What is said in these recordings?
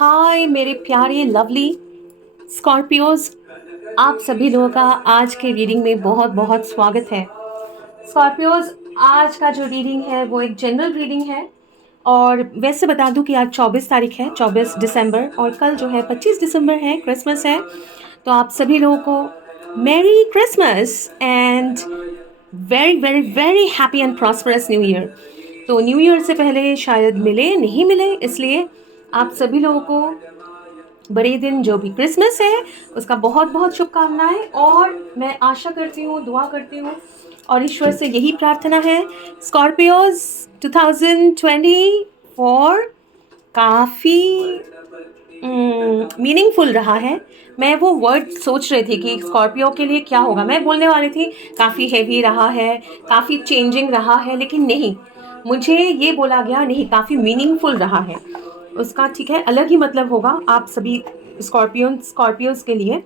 हाय मेरे प्यारे lovely Scorpios, आप सभी लोगों का आज के रीडिंग में बहुत बहुत स्वागत है। स्कॉर्पियोज, आज का जो रीडिंग है वो एक जनरल रीडिंग है। और वैसे बता दूं कि आज 24 तारीख है, 24 दिसंबर, और कल जो है 25 दिसंबर है, क्रिसमस है। तो आप सभी लोगों को merry Christmas and very very very happy and prosperous new year. तो न्यू ईयर से पहले शायद मिले नहीं मिले, इसलिए आप सभी लोगों को बड़े दिन जो भी क्रिसमस है उसका बहुत बहुत शुभकामनाएं। और मैं आशा करती हूँ, दुआ करती हूँ और ईश्वर से यही प्रार्थना है, स्कॉर्पियोज 2024 काफ़ी मीनिंगफुल रहा है। मैं वो वर्ड सोच रही थी कि स्कॉर्पियो के लिए क्या होगा, मैं बोलने वाली थी काफ़ी हैवी रहा है, काफ़ी चेंजिंग रहा है, लेकिन नहीं, मुझे ये बोला गया नहीं, काफ़ी मीनिंगफुल रहा है। उसका ठीक है, अलग ही मतलब होगा आप सभी स्कॉर्पियोज के लिए।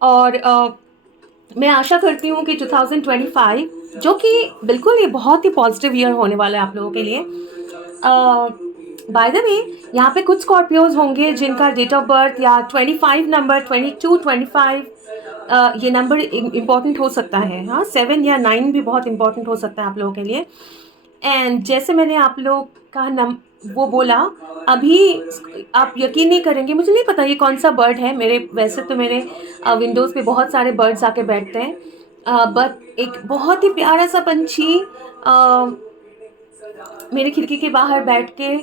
और मैं आशा करती हूँ कि 2025 जो कि बिल्कुल ये बहुत ही पॉजिटिव ईयर होने वाला है आप लोगों के लिए। बाय द वे, यहाँ पे कुछ स्कॉर्पियोज होंगे जिनका डेट ऑफ बर्थ या 25 नंबर, 22, 25 ये नंबर इम्पॉर्टेंट हो सकता है। हाँ, 7 या 9 भी बहुत इम्पॉर्टेंट हो सकता है आप लोगों के लिए। एंड जैसे मैंने आप लोग का वो बोला अभी, आप यकीन नहीं करेंगे, मुझे नहीं पता ये कौन सा बर्ड है। मेरे वैसे तो मेरे विंडोज़ पे बहुत सारे बर्ड्स आके बैठते हैं, बट एक बहुत ही प्यारा सा पंछी मेरे खिड़की के बाहर बैठ के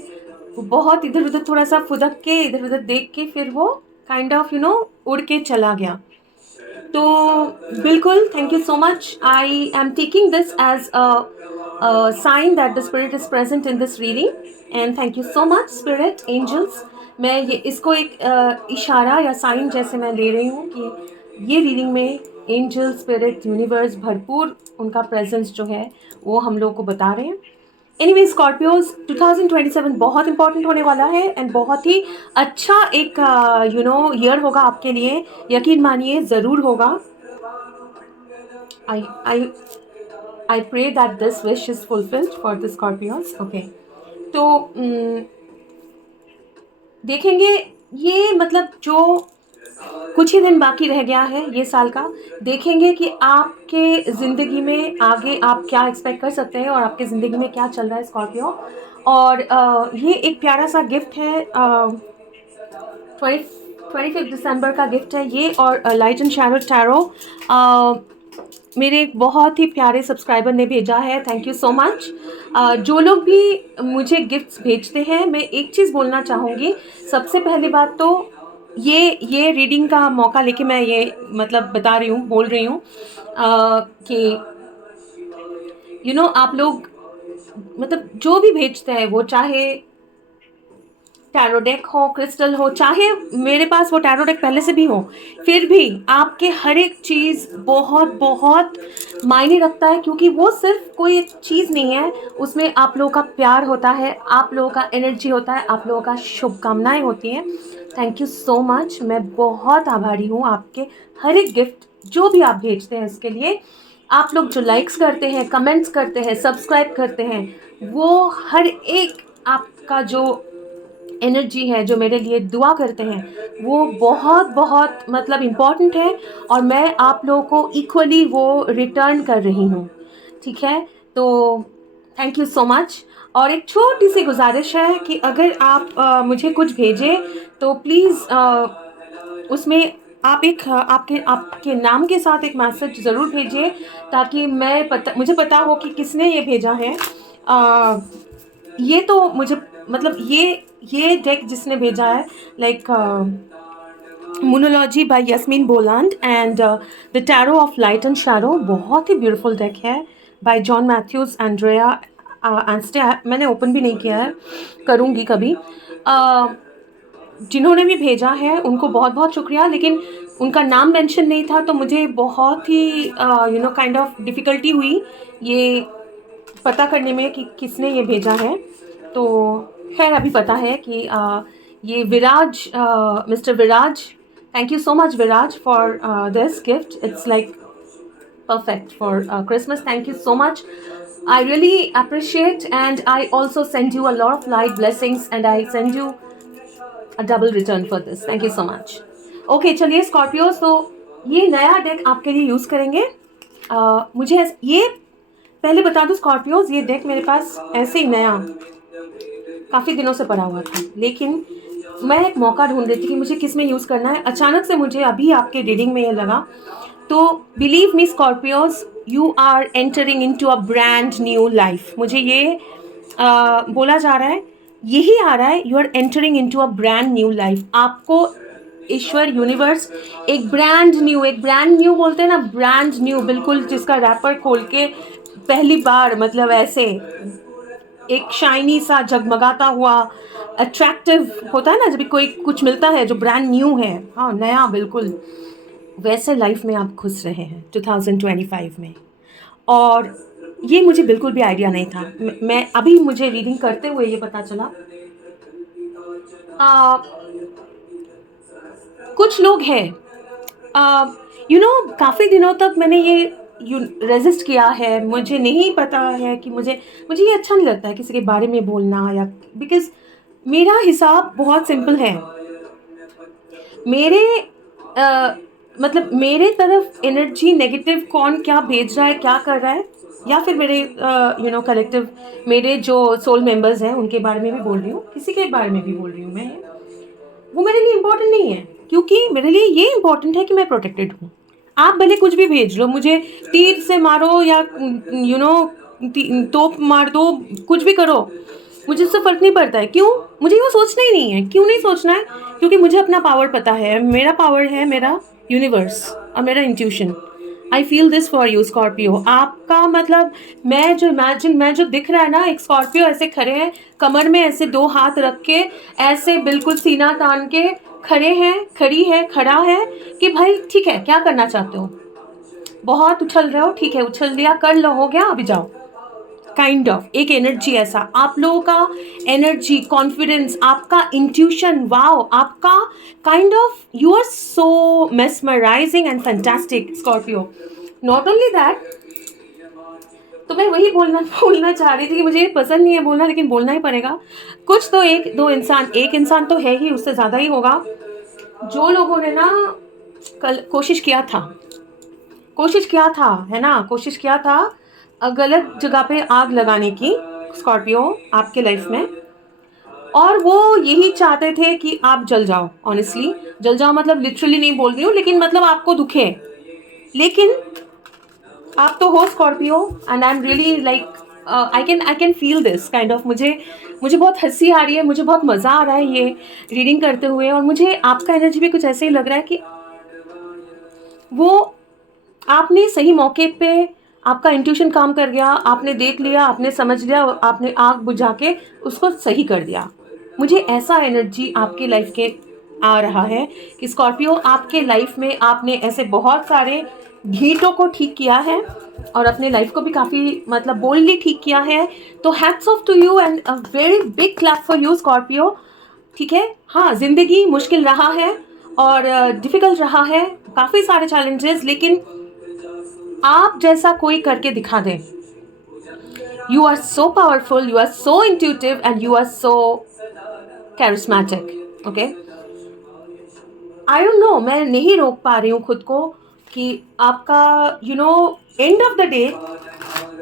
बहुत इधर उधर थोड़ा सा फुदक के इधर उधर देख के फिर वो काइंड ऑफ उड़ के चला गया। तो बिल्कुल, thank you so much. I am taking this as a sign that the spirit is present in this reading and thank you so much spirit angels. मैं ये इसको एक इशारा या साइन जैसे मैं ले रही हूँ कि ये रीडिंग में एंजल, स्पिरिट, यूनिवर्स भरपूर उनका प्रेजेंस जो है वो हम लोग को बता रहे हैं। एनीवे स्कॉर्पियोज, 2027 बहुत इंपॉर्टेंट होने वाला है एंड बहुत ही अच्छा एक ईयर होगा आपके लिए, यकीन मानिए ज़रूर होगा। I I I pray that this wish is fulfilled for the Scorpios. Okay, तो देखेंगे ये मतलब जो कुछ ही दिन बाकी रह गया है ये साल का, देखेंगे कि आपके ज़िंदगी में आगे आप क्या एक्सपेक्ट कर सकते हैं और आपके ज़िंदगी में क्या चल रहा है स्कॉर्पियो। और ये एक प्यारा सा गिफ्ट है, 25 दिसंबर का गिफ्ट है ये। और लाइट एंड शैडो टैरो मेरे एक बहुत ही प्यारे सब्सक्राइबर ने भेजा है, थैंक यू सो मच। जो लोग भी मुझे गिफ्ट्स भेजते हैं, मैं एक चीज़ बोलना चाहूँगी। सबसे पहली बात तो ये रीडिंग का मौका लेके मैं ये मतलब बता रही हूँ, बोल रही हूँ कि आप लोग मतलब जो भी भेजते हैं, वो चाहे टैरो डेक हो, क्रिस्टल हो, चाहे मेरे पास वो टैरो डेक पहले से भी हो, फिर भी आपके हर एक चीज़ बहुत बहुत मायने रखता है, क्योंकि वो सिर्फ कोई एक चीज़ नहीं है, उसमें आप लोगों का प्यार होता है, आप लोगों का एनर्जी होता है, आप लोगों का शुभकामनाएं होती हैं। थैंक यू सो मच, मैं बहुत आभारी हूँ आपके हर एक गिफ्ट जो भी आप भेजते हैं इसके लिए। आप लोग जो लाइक्स करते हैं, कमेंट्स करते हैं, सब्सक्राइब करते हैं, वो हर एक आपका जो एनर्जी है, जो मेरे लिए दुआ करते हैं, वो बहुत बहुत मतलब इम्पॉर्टेंट है। और मैं आप लोगों को इक्वली वो रिटर्न कर रही हूँ, ठीक है। तो थैंक यू सो मच। और एक छोटी सी गुजारिश है कि अगर आप मुझे कुछ भेजें तो प्लीज़ उसमें आप एक आपके आपके नाम के साथ एक मैसेज ज़रूर भेजिए, ताकि मुझे पता हो कि किसने ये भेजा है। ये तो मुझे मतलब ये डेक जिसने भेजा है, like Moonology by Yasmin Boland and the tarot of light and shadow, बहुत ही ब्यूटीफुल डेक है, by John Matthews, Andrea Aste. मैंने ओपन भी नहीं किया है, करूँगी कभी। जिन्होंने भी भेजा है उनको बहुत बहुत शुक्रिया, लेकिन उनका नाम मेंशन नहीं था, तो मुझे बहुत ही काइंड ऑफ डिफ़िकल्टी हुई ये पता करने में कि किसने ये भेजा है। तो खैर अभी पता है कि ये Viraj, mister Viraj, thank you so much Viraj for this gift. It's like perfect for Christmas. Thank you so much. I really appreciate, and I also send you a lot of light blessings, and I send you a double return for this, thank you so much. Okay चलिए Scorpios, तो ये नया deck आपके लिए use करेंगे। मुझे ये पहले बता दूं स्कॉर्पियोज, ये डेक मेरे पास ऐसे ही नया काफ़ी दिनों से पड़ा हुआ था, लेकिन मैं एक मौका ढूंढ रही थी कि मुझे किस में यूज़ करना है। अचानक से मुझे अभी आपके रीडिंग में ये लगा। तो believe me Scorpios, you are entering into a brand new life. मुझे ये बोला जा रहा है, यही आ रहा है, you are entering into a brand new life. आपको ईश्वर, यूनिवर्स एक ब्रांड न्यू बोलते हैं ना, ब्रांड न्यू, बिल्कुल जिसका रैपर खोल के पहली बार, मतलब ऐसे एक शाइनी सा झगमगाता हुआ अट्रैक्टिव होता है ना, जब भी कोई कुछ मिलता है जो ब्रांड न्यू है, हाँ नया बिल्कुल, वैसे लाइफ में आप घुस रहे हैं 2025 में। और ये मुझे बिल्कुल भी आइडिया नहीं था। मैं अभी मुझे रीडिंग करते हुए ये पता चला। कुछ लोग हैं, काफ़ी दिनों तक मैंने ये रेजिस्ट किया है। मुझे नहीं पता है कि मुझे मुझे ये अच्छा नहीं लगता है किसी के बारे में बोलना, या बिकॉज मेरा हिसाब बहुत सिंपल है। मेरे मतलब मेरे तरफ एनर्जी नेगेटिव कौन क्या भेज रहा है, क्या कर रहा है, या फिर मेरे कलेक्टिव, मेरे जो सोल मेंबर्स हैं उनके बारे में भी बोल रही हूँ, किसी के बारे में भी बोल रही हूँ मैं, वो मेरे लिए इम्पोर्टेंट नहीं है। क्योंकि मेरे लिए ये इम्पोर्टेंट है कि मैं प्रोटेक्टेड हूँ। आप भले कुछ भी भेज लो, मुझे तीर से मारो या तोप मार दो, कुछ भी करो, मुझे उससे फ़र्क नहीं पड़ता है। क्यों? मुझे वो सोचना ही नहीं है। क्यों नहीं सोचना है? क्योंकि मुझे अपना पावर पता है। मेरा पावर है मेरा यूनिवर्स और मेरा intuition. I feel this for you Scorpio. आपका मतलब, मैं जो दिख रहा है ना, एक स्कॉर्पियो ऐसे खड़े हैं, कमर में ऐसे दो हाथ रख के, ऐसे बिल्कुल सीना तान के खड़े हैं, खड़ी है, खड़ा है कि भाई ठीक है, क्या करना चाहते हो? बहुत उछल रहे हो, ठीक है, उछल दिया, कर लो, हो गया, अभी जाओ। काइंड ऑफ एक एनर्जी ऐसा, आप लोगों का एनर्जी, कॉन्फिडेंस, आपका इंट्यूशन, वाओ, आपका kind of, you are so mesmerising and fantastic Scorpio. Not only that, तो मैं वही बोलना चाह रही थी कि मुझे ये पसंद नहीं है बोलना, लेकिन बोलना ही पड़ेगा। कुछ तो एक इंसान तो है ही, उससे ज़्यादा ही होगा, जो लोगों ने ना कल कोशिश किया था, है ना, कोशिश किया था गलत जगह पे आग लगाने की, स्कॉर्पियो आपके लाइफ में। और वो यही चाहते थे कि आप जल जाओ। ऑनेस्टली जल जाओ, मतलब लिटरली नहीं बोल रही हूँ, लेकिन मतलब आपको दुखे। लेकिन आप तो हो Scorpio, and I am really like, I can feel this kind of. मुझे बहुत हंसी आ रही है, मुझे बहुत मज़ा आ रहा है ये रीडिंग करते हुए, और मुझे आपका एनर्जी भी कुछ ऐसे ही लग रहा है कि वो आपने सही मौके पे, आपका इंट्यूशन काम कर गया, आपने देख लिया, आपने समझ लिया, आपने आग बुझा के उसको सही कर दिया। मुझे ऐसा एनर्जी आपके लाइफ के आ रहा है कि स्कॉर्पियो, आपके लाइफ में आपने ऐसे बहुत सारे ढीठों को ठीक किया है और अपने लाइफ को भी काफ़ी मतलब बोल्डली ठीक किया है। तो hats off to you and a very big clap for you Scorpio. ठीक है, हाँ, ज़िंदगी मुश्किल रहा है और डिफ़िकल्ट रहा है, काफ़ी सारे चैलेंजेस, लेकिन आप जैसा कोई करके दिखा दे। You are so powerful, you are so intuitive and you are so charismatic. Okay, I don't know, मैं नहीं रोक पा रही हूँ खुद को कि आपका एंड ऑफ द डे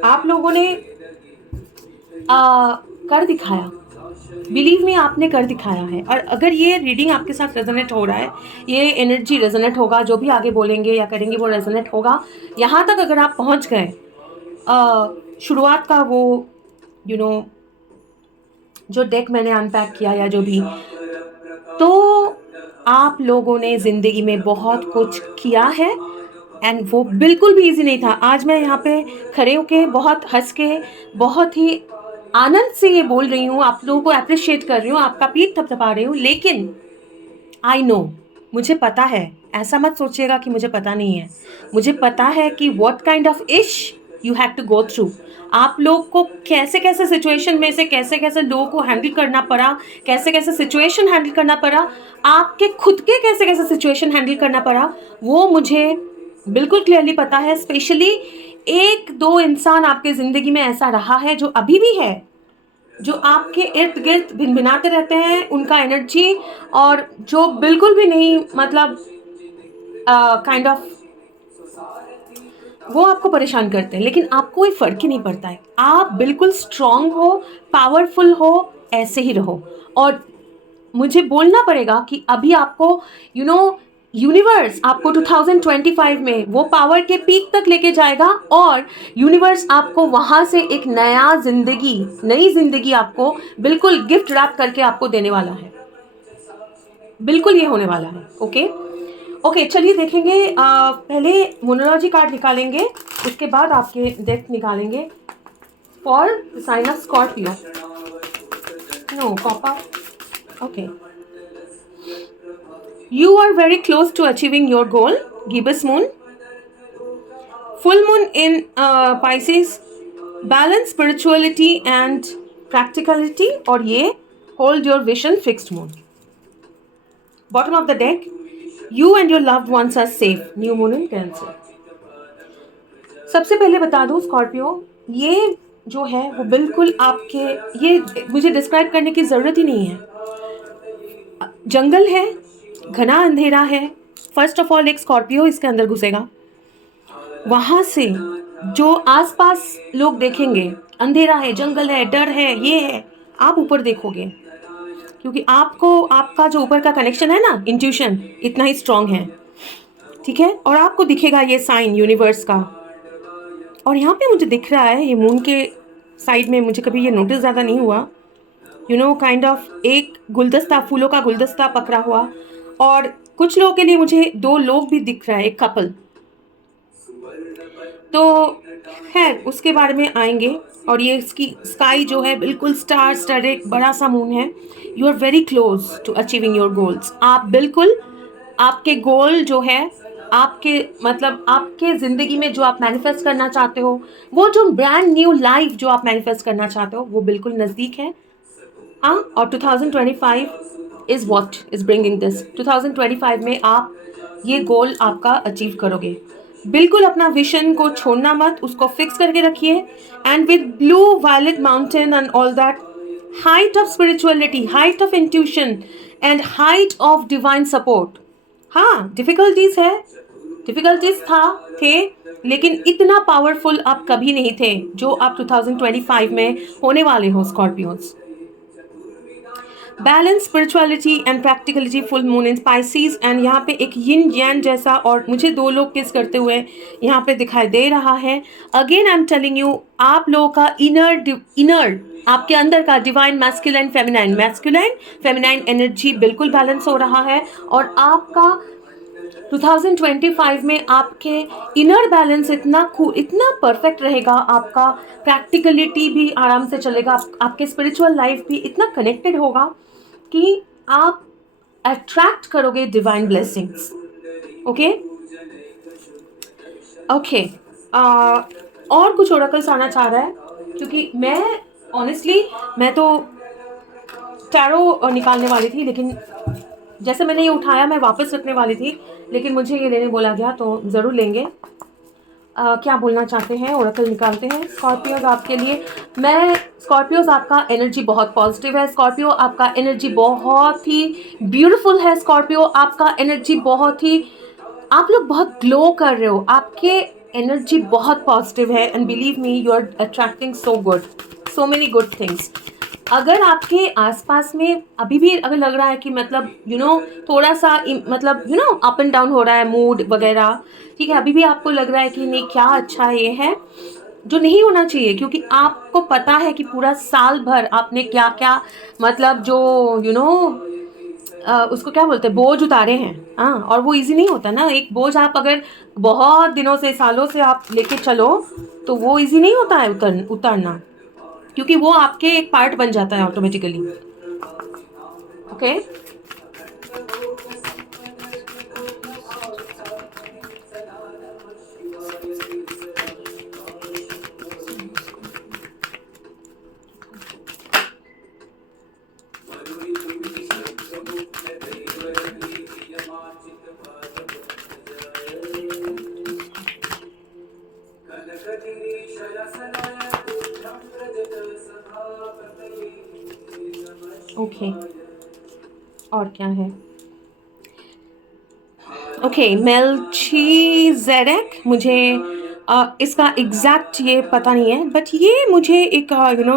आप लोगों ने कर दिखाया। बिलीव मी, आपने कर दिखाया है। और अगर ये रीडिंग आपके साथ रेजोनेट हो रहा है, ये एनर्जी रेजोनेट होगा, जो भी आगे बोलेंगे या करेंगे वो रेजोनेट होगा। यहाँ तक अगर आप पहुँच गए, शुरुआत का वो जो डेक मैंने अनपैक किया या जो भी, तो आप लोगों ने ज़िंदगी में बहुत कुछ किया है, एंड वो बिल्कुल भी इजी नहीं था। आज मैं यहाँ पे खड़े होके बहुत हंस के, बहुत ही आनंद से ये बोल रही हूँ, आप लोगों को अप्रिशिएट कर रही हूँ, आपका पीठ थपथपा रही हूँ, लेकिन आई नो, मुझे पता है, ऐसा मत सोचिएगा कि मुझे पता नहीं है। मुझे पता है कि what kind of issue you had to go through. आप लोग को कैसे कैसे सिचुएशन में से कैसे कैसे लोगों को हैंडल करना पड़ा, कैसे कैसे सिचुएशन हैंडल करना पड़ा, आपके खुद के कैसे कैसे सिचुएशन हैंडल करना पड़ा, वो मुझे बिल्कुल क्लियरली पता है। स्पेशली एक दो इंसान आपके ज़िंदगी में ऐसा रहा है, जो अभी भी है, जो आपके इर्द गिर्द भिनभिनाते रहते हैं उनका एनर्जी, और जो बिल्कुल भी नहीं मतलब काइंड ऑफ वो आपको परेशान करते हैं, लेकिन आपको कोई फर्क ही नहीं पड़ता है। आप बिल्कुल स्ट्रांग हो, पावरफुल हो, ऐसे ही रहो। और मुझे बोलना पड़ेगा कि अभी आपको यूनिवर्स आपको 2025 में वो पावर के पीक तक लेके जाएगा, और यूनिवर्स आपको वहां से एक नई जिंदगी आपको बिल्कुल गिफ्ट रैप करके आपको देने वाला है। बिल्कुल ये होने वाला है। ओके ओके, चलिए देखेंगे। पहले मोनोलॉजी कार्ड निकालेंगे, उसके बाद आपके डेक निकालेंगे for sign of Scorpio. No copper. Okay, you are very close to achieving your goal. Gibbous moon, full moon in Pisces, balance spirituality and practicality, और ये hold your vision, fixed moon. Bottom of the deck, you and your loved ones are safe. New moon in Cancer. सबसे पहले बता दूं Scorpio, ये जो है वो बिल्कुल आपके, ये मुझे डिस्क्राइब करने की ज़रूरत ही नहीं है। जंगल है, घना अंधेरा है। फर्स्ट ऑफ ऑल एक स्कॉर्पियो इसके अंदर घुसेगा, वहाँ से जो आसपास लोग देखेंगे अंधेरा है, जंगल है, डर है, ये है, आप ऊपर देखोगे, क्योंकि आपको आपका जो ऊपर का कनेक्शन है ना, इंट्यूशन इतना ही स्ट्रांग है, ठीक है। और आपको दिखेगा ये साइन यूनिवर्स का। और यहाँ पे मुझे दिख रहा है ये मून के साइड में, मुझे कभी ये नोटिस ज़्यादा नहीं हुआ, काइंड ऑफ एक गुलदस्ता, फूलों का गुलदस्ता पकड़ा हुआ, और कुछ लोगों के लिए मुझे 2 लोग भी दिख रहा है, एक कपल। तो खैर उसके बारे में आएंगे। और ये इसकी स्काई जो है बिल्कुल स्टार स्टड, एक बड़ा सा मून है। You are very close to achieving your goals. आप बिल्कुल आपके गोल जो है, आपके मतलब आपके ज़िंदगी में जो आप मैनिफेस्ट करना चाहते हो, वो जो ब्रांड न्यू लाइफ जो आप मैनिफेस्ट करना चाहते हो, वो बिल्कुल नज़दीक है। हाँ, और 2025 is what is bringing this. 2025 में आप ये गोल आपका अचीव करोगे। बिल्कुल अपना विजन को छोड़ना मत, उसको फिक्स करके रखिए। And with blue violet mountain and all that, height of spirituality, height of intuition and height of divine support. हाँ, डिफ़िकल्टीज़ है, डिफ़िकल्टीज़ थे, लेकिन इतना पावरफुल आप कभी नहीं थे जो आप 2025 में होने वाले हो Scorpios. Balance spirituality and practicality, full moon in species, and यहाँ पे एक यिन यैन जैसा, और मुझे 2 लोग किस करते हुए यहाँ पे दिखाई दे रहा है। Again I am telling you, आप लोगों का इनर आपके अंदर का डिवाइन मैस्कुलाइन फेमिनाइन एनर्जी बिल्कुल बैलेंस हो रहा है। और आपका 2025 में आपके इनर बैलेंस इतना परफेक्ट रहेगा, आपका प्रैक्टिकलिटी भी आराम से चलेगा, आपके स्पिरिचुअल लाइफ भी इतना कनेक्टेड होगा कि आप अट्रैक्ट करोगे डिवाइन ब्लेसिंग्स। ओके ओके, और कुछ ओरेकल्स आना चाह रहा है, क्योंकि मैं तो टैरो निकालने वाली थी, लेकिन जैसे मैंने ये उठाया मैं वापस रखने वाली थी, लेकिन मुझे ये लेने बोला गया, तो ज़रूर लेंगे। क्या बोलना चाहते हैं, ओरेकल निकालते हैं स्कॉर्पियोज आपके लिए। स्कॉर्पियोज आपका एनर्जी बहुत पॉजिटिव है, स्कॉर्पियो आपका एनर्जी बहुत ही ब्यूटीफुल है, स्कॉर्पियो आपका एनर्जी बहुत ही, आप लोग बहुत ग्लो कर रहे हो, आपके एनर्जी बहुत पॉजिटिव है। And believe me, you are attracting so many good things. अगर आपके आसपास में अभी भी अगर लग रहा है कि मतलब थोड़ा सा मतलब अप एंड डाउन हो रहा है मूड वगैरह, ठीक है, अभी भी आपको लग रहा है कि नहीं क्या अच्छा ये है, जो नहीं होना चाहिए, क्योंकि आपको पता है कि पूरा साल भर आपने क्या क्या मतलब जो उसको क्या बोलते हैं, बोझ उतारे हैं। हाँ, और वो इजी नहीं होता ना, एक बोझ आप अगर बहुत दिनों से, सालों से आप लेके चलो, तो वो इजी नहीं होता है उतारना, क्योंकि वो आपके एक पार्ट बन जाता है ऑटोमेटिकली। ओके, ओके, और क्या है? ओके, मेल्चीजेडेक, मुझे इसका एग्जैक्ट ये पता नहीं है, बट ये मुझे एक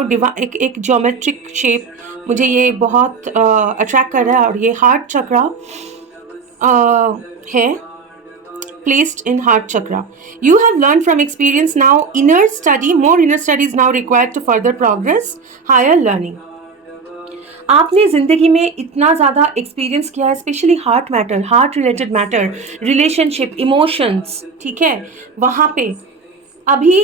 डिवा एक ज्योमेट्रिक शेप, मुझे ये बहुत अट्रैक्ट कर रहा है। और ये हार्ट चक्रा है, placed in heart chakra. You have learned from experience, now inner study, more inner study is now required to further progress, higher learning. आपने ज़िंदगी में इतना ज़्यादा एक्सपीरियंस किया है, specially heart matter, heart related matter, relationship, emotions, ठीक है, वहाँ पे अभी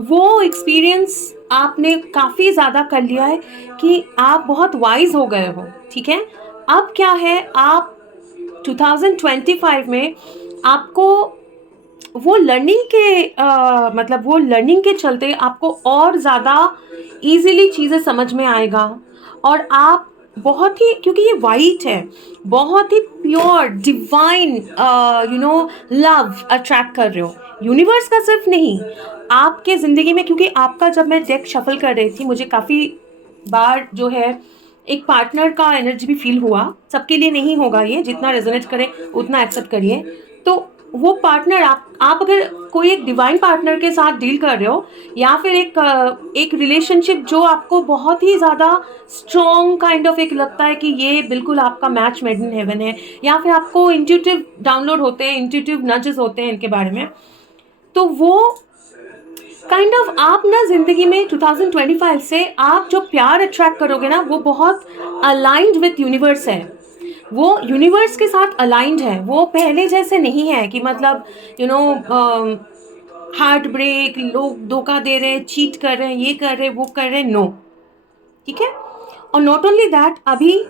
वो एक्सपीरियंस आपने काफ़ी ज़्यादा कर लिया है कि आप बहुत वाइज हो गए हो, ठीक है। अब क्या है, आप 2025 में आपको वो लर्निंग के मतलब वो लर्निंग के चलते आपको और ज़्यादा ईज़िली चीज़ें समझ में आएगा, और आप बहुत ही, क्योंकि ये वाइट है, बहुत ही प्योर डिवाइन लव अट्रैक्ट कर रहे हो, यूनिवर्स का सिर्फ नहीं, आपके ज़िंदगी में। क्योंकि आपका, जब मैं डेक शफल कर रही थी, मुझे काफ़ी बार जो है एक पार्टनर का एनर्जी भी फील हुआ। सबके लिए नहीं होगा ये, जितना रेजोनेट करे उतना एक्सेप्ट करिए। तो वो पार्टनर, आप अगर कोई एक डिवाइन पार्टनर के साथ डील कर रहे हो, या फिर एक रिलेशनशिप जो आपको बहुत ही ज़्यादा स्ट्रॉन्ग काइंड ऑफ एक लगता है कि ये बिल्कुल आपका मैच मेड इन हेवन है, या फिर आपको इंट्यूटिव डाउनलोड होते हैं, इंट्यूटिव नजेस होते हैं इनके बारे में, तो वो काइंड ऑफ आप ना ज़िंदगी में 2025 से आप जो प्यार अट्रैक्ट करोगे ना, वो बहुत अलाइंड विथ यूनिवर्स है, वो यूनिवर्स के साथ अलाइंड है। वो पहले जैसे नहीं है कि मतलब हार्ट ब्रेक, लोग धोखा दे रहे हैं, चीट कर रहे हैं, ये कर रहे हैं, वो कर रहे हैं, नो, ठीक है। और नॉट ओनली दैट, अभी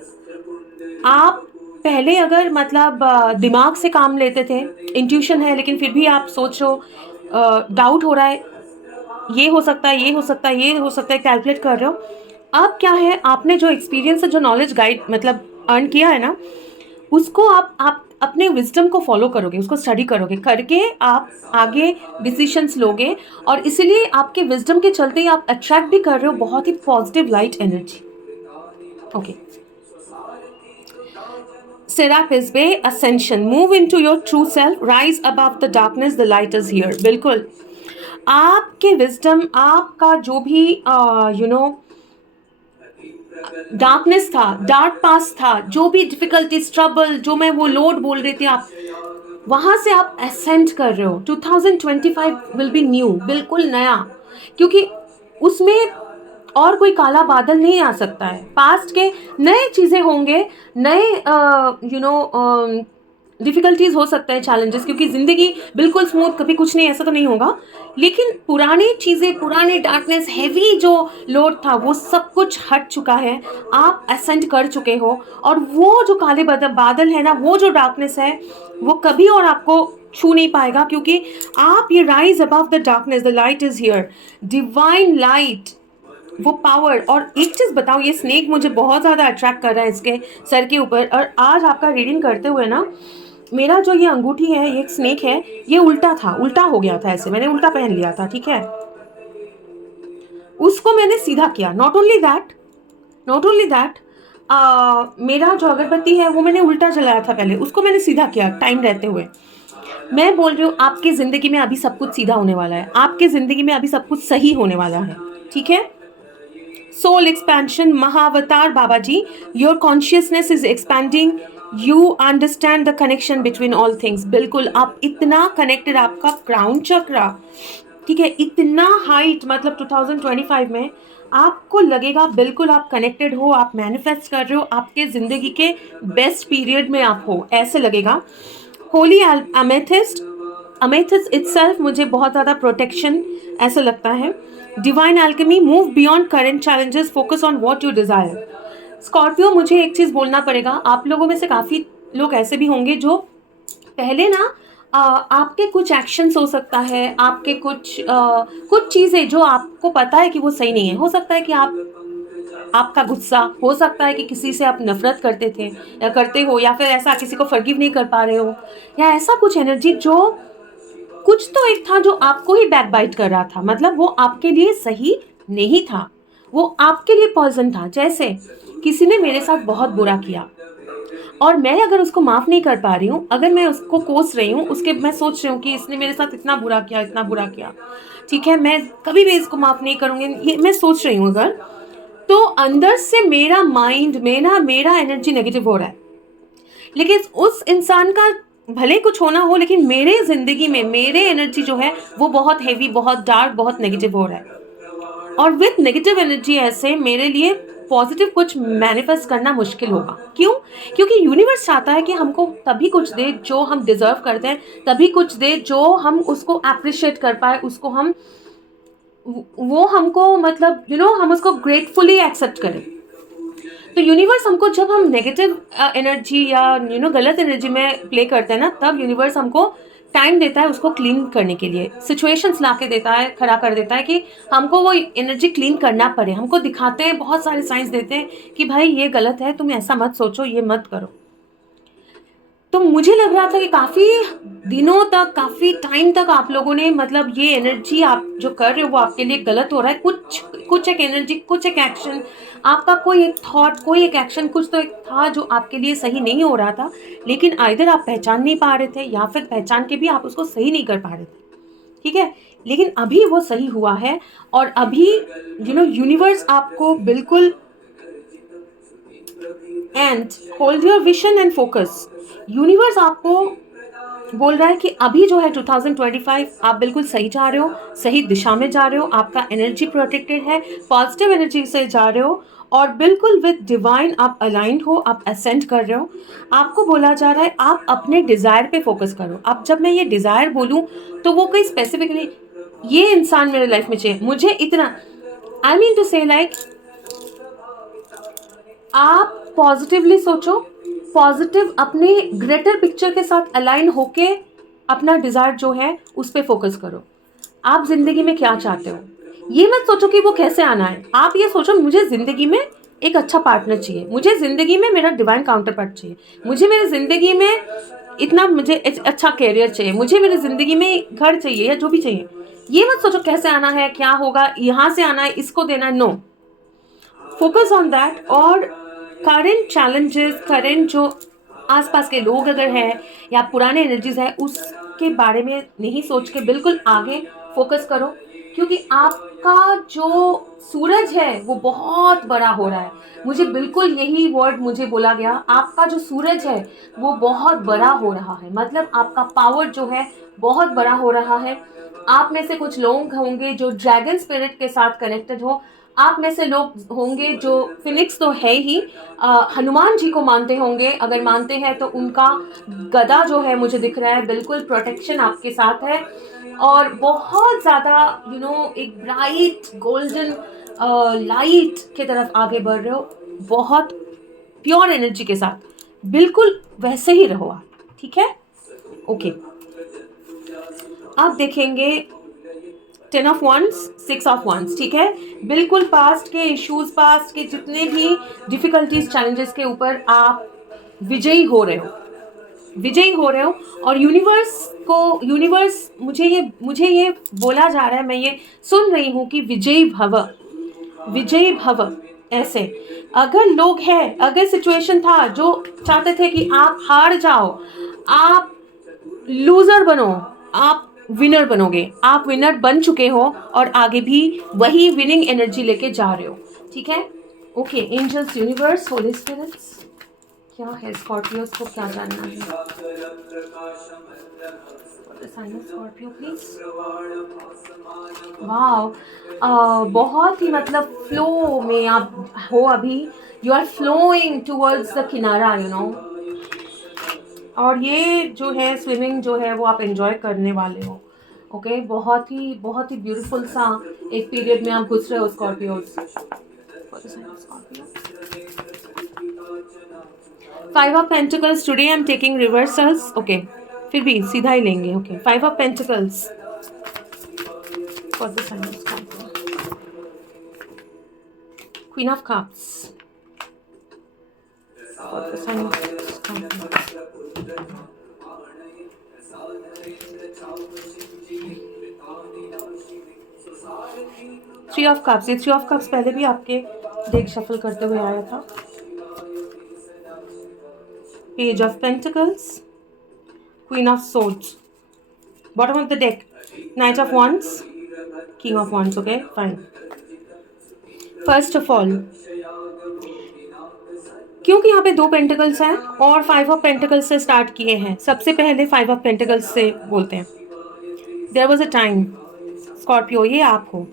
आप पहले अगर मतलब दिमाग से काम लेते थे, इंट्यूशन है, लेकिन फिर भी आप सोच रहे हो, डाउट हो रहा है, ये हो सकता है, ये हो सकता है, ये हो सकता है, कैलकुलेट कर रहे हो। अब क्या है, आपने जो एक्सपीरियंस है, जो नॉलेज गाइड मतलब अर्न किया है ना, उसको आप अपने विजडम को फॉलो करोगे, उसको स्टडी करोगे, करके आप आगे डिसीशंस लोगे, और इसीलिए आपके विजडम के चलते ही आप अट्रैक्ट भी कर रहे हो बहुत ही positive light energy. Okay, Serapis Bay Ascension, move into your true self, rise above the darkness, the light is here। बिल्कुल, आपके विजडम, आपका जो भी डार्कनेस था, डार्क पास्ट था, जो भी डिफिकल्टीज, ट्रबल, जो मैं वो लोड बोल रही थी, आप वहाँ से आप असेंड कर रहे हो। 2025 विल बी न्यू, बिल्कुल नया, क्योंकि उसमें और कोई काला बादल नहीं आ सकता है। पास्ट के नए चीज़ें होंगे, नए डिफ़िकल्टीज़ हो सकता है, चैलेंजेस, क्योंकि ज़िंदगी बिल्कुल स्मूथ कभी कुछ नहीं, ऐसा तो नहीं होगा, लेकिन पुरानी चीज़ें, पुराने डार्कनेस, हैवी जो लोड था, वो सब कुछ हट चुका है, आप असेंड कर चुके हो, और वो जो काले बादल है ना, वो जो डार्कनेस है, वो कभी और आपको छू नहीं पाएगा, क्योंकि आप ये rise above the darkness, the light is here, divine light, वो पावर। और एक चीज़ बताओ, ये स्नेक मुझे बहुत ज़्यादा अट्रैक्ट कर रहा है इसके सर के ऊपर, और आज आपका रीडिंग करते हुए ना, मेरा जो ये अंगूठी है, ये एक स्नेक है, ये उल्टा था, उल्टा हो गया था, ऐसे मैंने उल्टा पहन लिया था, ठीक है, उसको मैंने सीधा किया। नॉट ओनली दैट, मेरा जो अगरबत्ती है वो मैंने उल्टा जलाया था पहले, उसको मैंने सीधा किया टाइम रहते हुए। मैं बोल रही हूँ, आपकी ज़िंदगी में अभी सब कुछ सीधा होने वाला है, आपके ज़िंदगी में अभी सब कुछ सही होने वाला है, ठीक है। Soul expansion, Mahavatar Baba ji, your consciousness is expanding, you understand the connection between all things. बिल्कुल, आप इतना कनेक्टेड, आपका क्राउन चक्रा, ठीक है, इतना हाइट, मतलब 2025 में आपको लगेगा बिल्कुल आप कनेक्टेड हो, आप मैनिफेस्ट कर रहे हो, आपके ज़िंदगी के बेस्ट पीरियड में आप हो, ऐसे लगेगा। होली अमेथिस्ट इटसेल्फ मुझे बहुत ज़्यादा प्रोटेक्शन ऐसा लगता है। Divine alchemy, move beyond current challenges, focus on what you desire. Scorpio, मुझे एक चीज़ बोलना पड़ेगा, आप लोगों में से काफ़ी लोग ऐसे भी होंगे जो पहले ना आपके कुछ एक्शंस हो सकता है, आपके कुछ चीज़ें जो आपको पता है कि वो सही नहीं है, हो सकता है कि आपका गुस्सा, हो सकता है कि किसी से आप नफरत करते थे या करते हो, या फिर ऐसा किसी को फॉरगिव नहीं कर पा रहे हो, या ऐसा कुछ एनर्जी जो कुछ तो एक था जो आपको ही बैकबाइट कर रहा था, मतलब वो आपके लिए सही नहीं था, वो आपके लिए पॉइजन था। जैसे किसी ने मेरे साथ बहुत बुरा किया और मैं अगर उसको माफ़ नहीं कर पा रही हूँ, अगर मैं उसको कोस रही हूँ, उसके मैं सोच रही हूँ कि इसने मेरे साथ इतना बुरा किया, इतना बुरा किया, ठीक है, मैं कभी भी इसको माफ़ नहीं करूँगी, ये मैं सोच रही हूँ अगर, तो अंदर से मेरा माइंड में ना मेरा एनर्जी नेगेटिव हो रहा है। लेकिन उस इंसान का भले कुछ होना हो, लेकिन मेरे ज़िंदगी में मेरे एनर्जी जो है वो बहुत हेवी, बहुत डार्क, बहुत नेगेटिव हो रहा है। और विथ नेगेटिव एनर्जी ऐसे मेरे लिए पॉजिटिव कुछ मैनिफेस्ट करना मुश्किल होगा। क्यों? क्योंकि यूनिवर्स चाहता है कि हमको तभी कुछ दे जो हम डिजर्व करते हैं, तभी कुछ दे जो हम उसको अप्रिशिएट कर पाए, उसको हम वो हमको मतलब हम उसको ग्रेटफुली एक्सेप्ट करें। तो यूनिवर्स हमको जब हम नेगेटिव एनर्जी या गलत एनर्जी में प्ले करते हैं ना, तब यूनिवर्स हमको टाइम देता है उसको क्लीन करने के लिए, सिचुएशंस ला के देता है, खड़ा कर देता है कि हमको वो एनर्जी क्लीन करना पड़े। हमको दिखाते हैं, बहुत सारे साइंस देते हैं कि भाई ये गलत है, तुम ऐसा मत सोचो, ये मत करो। तो मुझे लग रहा था कि काफ़ी दिनों तक, काफ़ी टाइम तक आप लोगों ने मतलब ये एनर्जी आप जो कर रहे हो वो आपके लिए गलत हो रहा है। कुछ कुछ एक एनर्जी, कुछ एक एक्शन, आपका कोई एक थॉट, कोई एक एक्शन, कुछ तो एक था जो आपके लिए सही नहीं हो रहा था, लेकिन आइदर आप पहचान नहीं पा रहे थे या फिर पहचान के भी आप उसको सही नहीं कर पा रहे थे, ठीक है। लेकिन अभी वो सही हुआ है और अभी यूनिवर्स आपको बिल्कुल, and hold your vision and focus, universe आपको बोल रहा है कि अभी जो है 2025 आप बिल्कुल सही जा रहे हो, सही दिशा में जा रहे हो, आपका एनर्जी प्रोटेक्टेड है, पॉजिटिव एनर्जी से जा रहे हो और बिल्कुल विद डिवाइन आप अलाइंड हो, आप असेंड कर रहे हो। आपको बोला जा रहा है आप अपने डिज़ायर पे फोकस करो। अब जब मैं ये डिज़ायर बोलूँ तो वो कोई स्पेसिफिक नहीं, ये इंसान मेरे लाइफ में चाहिए, मुझे इतना, आई मीन टू से लाइक, आप पॉजिटिवली सोचो, पॉजिटिव अपने ग्रेटर पिक्चर के साथ अलाइन होके अपना डिज़ायर जो है उस पर फोकस करो। आप ज़िंदगी में क्या चाहते हो, ये मत सोचो कि वो कैसे आना है। आप ये सोचो मुझे ज़िंदगी में एक अच्छा पार्टनर चाहिए, मुझे ज़िंदगी में मेरा डिवाइन काउंटर पार्ट चाहिए, मुझे मेरी ज़िंदगी में इतना, मुझे अच्छा कैरियर चाहिए, मुझे मेरी ज़िंदगी में घर चाहिए या जो भी चाहिए। ये मत सोचो कैसे आना है, क्या होगा, यहाँ से आना है, इसको देना है, नो। Focus on that. और करंट चैलेंजेस, करंट जो आसपास के लोग अगर हैं या पुराने एनर्जीज है, उसके बारे में नहीं सोच के बिल्कुल आगे फोकस करो, क्योंकि आपका जो सूरज है वो बहुत बड़ा हो रहा है। मुझे बिल्कुल यही वर्ड मुझे बोला गया, आपका जो सूरज है वो बहुत बड़ा हो रहा है, मतलब आपका पावर जो है बहुत बड़ा हो रहा है। आप में से कुछ लोग होंगे जो ड्रैगन स्पिरिट के साथ कनेक्टेड हो, आप में से लोग होंगे जो फिनिक्स तो है ही, हनुमान जी को मानते होंगे, अगर मानते हैं तो उनका गदा जो है मुझे दिख रहा है, बिल्कुल प्रोटेक्शन आपके साथ है। और बहुत ज़्यादा एक ब्राइट गोल्डन लाइट की तरफ आगे बढ़ रहे हो, बहुत प्योर एनर्जी के साथ, बिल्कुल वैसे ही रहो आप, ठीक है। ओके, अब देखेंगे 10 ऑफ वंस, 6 ऑफ वंस, ठीक है। बिल्कुल पास्ट के इश्यूज, पास्ट के जितने भी डिफिकल्टीज, चैलेंजेस के ऊपर आप विजयी हो रहे हो, विजयी हो रहे हो। और यूनिवर्स मुझे ये बोला जा रहा है, मैं ये सुन रही हूँ कि विजयी भव, विजयी भव। ऐसे अगर लोग हैं, अगर सिचुएशन था जो चाहते थे कि आप हार जाओ, आप लूजर बनो, आप विनर बनोगे, आप विनर बन चुके हो और आगे भी वही विनिंग एनर्जी लेके जा रहे हो, ठीक है। Okay, angels, universe, holy spirits, क्या है स्कॉर्पियोस को क्या जानना है? Scorpio please. वाह, बहुत ही मतलब फ्लो में आप हो अभी, you are flowing towards the किनारा, और ये जो है स्विमिंग जो है वो आप एंजॉय करने वाले हो। ओके, बहुत ही ब्यूटीफुल सा एक पीरियड में आप घुस रहे हो Scorpios. 5 of pentacles, today I am taking reversals. Okay, फिर भी सीधा ही लेंगे। Okay, 5 of pentacles for the sign of Scorpio, queen of cups for the sign of Scorpio, three of cups, ये थ्री ऑफ कप्स पहले भी आपके deck shuffle करते हुए आया था। Page of pentacles, queen of swords, bottom of the deck knight of wands, king of wands. Okay fine. First of all, क्योंकि यहाँ पे 2 पेंटिकल्स हैं और 5 ऑफ पेंटिकल्स से स्टार्ट किए हैं, सबसे पहले 5 ऑफ पेंटिकल्स से बोलते हैं। There was a time, Scorpio, ये आप हो,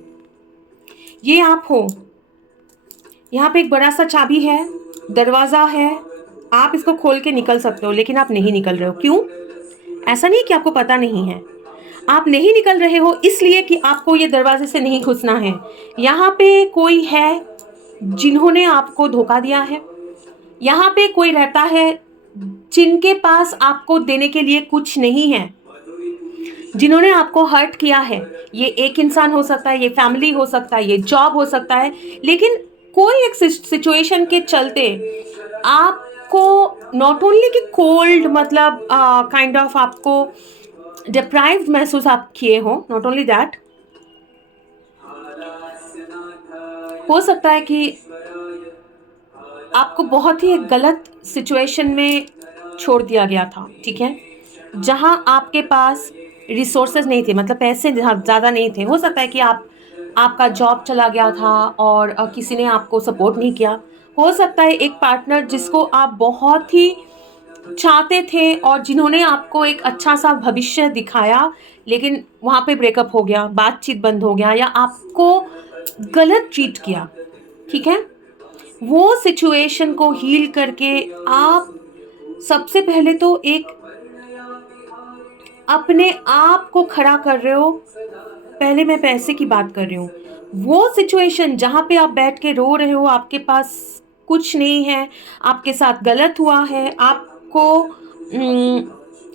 ये आप हो। यहाँ पे एक बड़ा सा चाबी है, दरवाज़ा है, आप इसको खोल के निकल सकते हो, लेकिन आप नहीं निकल रहे हो। क्यों? ऐसा नहीं कि आपको पता नहीं है, आप नहीं निकल रहे हो इसलिए कि आपको ये दरवाजे से नहीं घुसना है। यहाँ पे कोई है जिन्होंने आपको धोखा दिया है, यहाँ पे कोई रहता है जिनके पास आपको देने के लिए कुछ नहीं है, जिन्होंने आपको हर्ट किया है। ये एक इंसान हो सकता है, ये फैमिली हो सकता है, ये जॉब हो सकता है, लेकिन कोई एक सिचुएशन के चलते आपको नॉट ओनली कि कोल्ड मतलब काइंड ऑफ आपको डिप्राइव्ड महसूस आप किए हो, नॉट ओनली दैट, हो सकता है कि आपको बहुत ही एक गलत सिचुएशन में छोड़ दिया गया था, ठीक है, जहां आपके पास रिसोर्सेज नहीं थे, मतलब पैसे ज़्यादा नहीं थे। हो सकता है कि आपका जॉब चला गया था और किसी ने आपको सपोर्ट नहीं किया। हो सकता है एक पार्टनर जिसको आप बहुत ही चाहते थे और जिन्होंने आपको एक अच्छा सा भविष्य दिखाया, लेकिन वहाँ पे ब्रेकअप हो गया, बातचीत बंद हो गया, या आपको गलत ट्रीट किया, ठीक है। वो सिचुएशन को हील करके आप सबसे पहले तो एक अपने आप को खड़ा कर रहे हो। पहले मैं पैसे की बात कर रही हूँ। वो सिचुएशन जहाँ पे आप बैठ के रो रहे हो, आपके पास कुछ नहीं है, आपके साथ गलत हुआ है,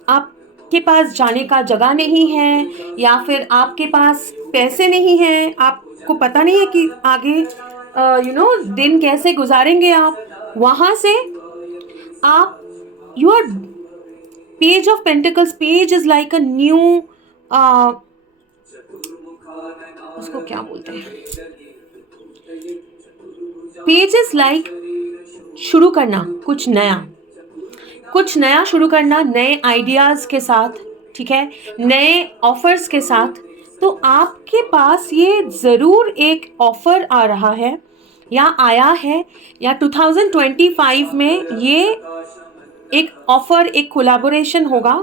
आपके पास जाने का जगह नहीं है, या फिर आपके पास पैसे नहीं हैं, आपको पता नहीं है कि आगे दिन कैसे गुजारेंगे आप, वहाँ से आप you are page of pentacles. Page is like a new, उसको क्या बोलते हैं, पेज इज लाइक शुरू करना, कुछ नया शुरू करना, नए आइडियाज़ के साथ, ठीक है, नए ऑफर्स के साथ। तो आपके पास ये ज़रूर एक ऑफ़र आ रहा है या आया है, या 2025 में ये एक ऑफ़र, एक कोलैबोरेशन होगा,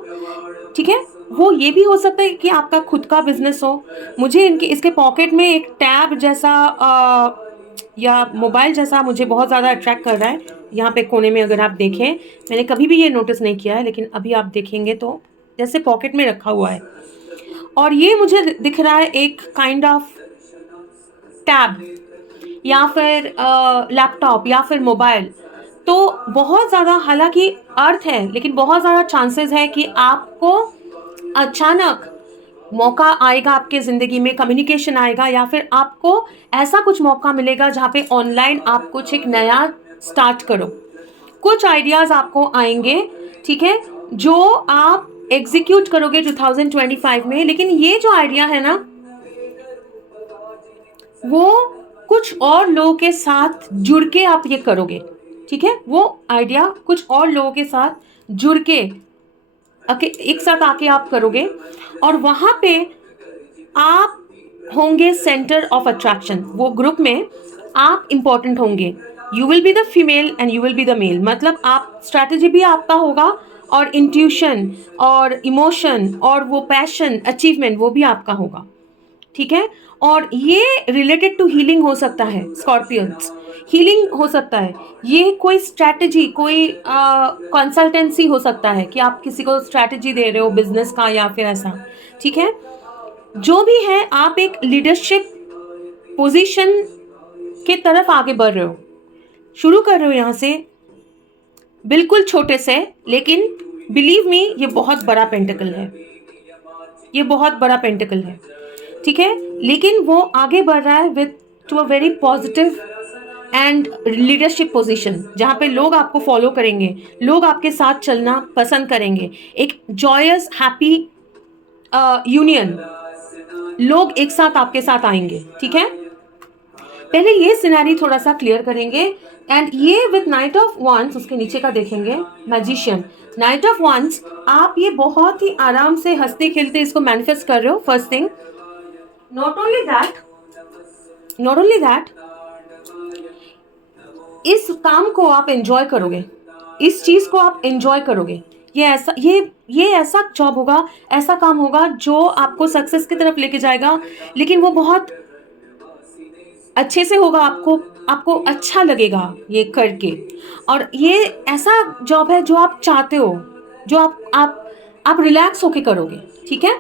ठीक है। वो ये भी हो सकता है कि आपका खुद का बिजनेस हो। मुझे इसके पॉकेट में एक टैब जैसा या मोबाइल जैसा मुझे बहुत ज़्यादा अट्रैक्ट कर रहा है। यहाँ पे कोने में अगर आप देखें, मैंने कभी भी ये नोटिस नहीं किया है, लेकिन अभी आप देखेंगे तो जैसे पॉकेट में रखा हुआ है, और ये मुझे दिख रहा है एक काइंड ऑफ टैब या फिर लैपटॉप या फिर मोबाइल। तो बहुत ज़्यादा, हालांकि अर्थ है, लेकिन बहुत ज़्यादा चांसेस है कि आपको अचानक मौका आएगा आपके ज़िंदगी में, कम्युनिकेशन आएगा, या फिर आपको ऐसा कुछ मौका मिलेगा जहाँ पे ऑनलाइन आप कुछ एक नया स्टार्ट करो। कुछ आइडियाज़ आपको आएंगे, ठीक है, जो आप एग्जीक्यूट करोगे 2025 में। लेकिन ये जो आइडिया है ना, वो कुछ और लोगों के साथ जुड़ के आप ये करोगे, ठीक है। वो आइडिया कुछ और लोगों के साथ जुड़ के एक साथ आके आप करोगे, और वहाँ पे आप होंगे सेंटर ऑफ अट्रैक्शन। वो ग्रुप में आप इम्पोर्टेंट होंगे। You will be the female and you will be the male, मतलब आप स्ट्रैटेजी भी आपका होगा, और इंट्यूशन और इमोशन और वो पैशन, अचीवमेंट, वो भी आपका होगा, ठीक है। और ये रिलेटेड टू हीलिंग हो सकता है, स्कॉर्पियंस, हीलिंग हो सकता है। ये कोई स्ट्रैटेजी, कोई कंसल्टेंसी हो सकता है कि आप किसी को स्ट्रैटेजी दे रहे हो बिजनेस का या फिर ऐसा, ठीक है। जो भी है, आप एक लीडरशिप पोजीशन के तरफ आगे बढ़ रहे हो, शुरू कर रहे हो यहाँ से बिल्कुल छोटे से, लेकिन बिलीव मी ये बहुत बड़ा पेंटिकल है, ये बहुत बड़ा पेंटिकल है, ठीक है। लेकिन वो आगे बढ़ रहा है with to a very positive and leadership position, जहाँ पे लोग आपको फॉलो करेंगे, लोग आपके साथ चलना पसंद करेंगे। एक जॉयस हैप्पी यूनियन, लोग एक साथ आपके साथ आएंगे, ठीक है। पहले ये सिनेरियो थोड़ा सा क्लियर करेंगे। एंड ये विथ नाइट ऑफ वंस, उसके नीचे का देखेंगे मैजिशियन। नाइट ऑफ वंस, आप ये बहुत ही आराम से हंसते खेलते इसको मैनिफेस्ट कर रहे हो। First thing, not only that, इस काम को आप एंजॉय करोगे, इस चीज को आप एंजॉय करोगे। ये ऐसा जॉब होगा, ऐसा काम होगा जो आपको सक्सेस की तरफ लेके जाएगा, लेकिन वो बहुत अच्छे से होगा। आपको अच्छा लगेगा ये करके। और ये ऐसा जॉब है जो आप चाहते हो, जो आप रिलैक्स होके करोगे। ठीक है,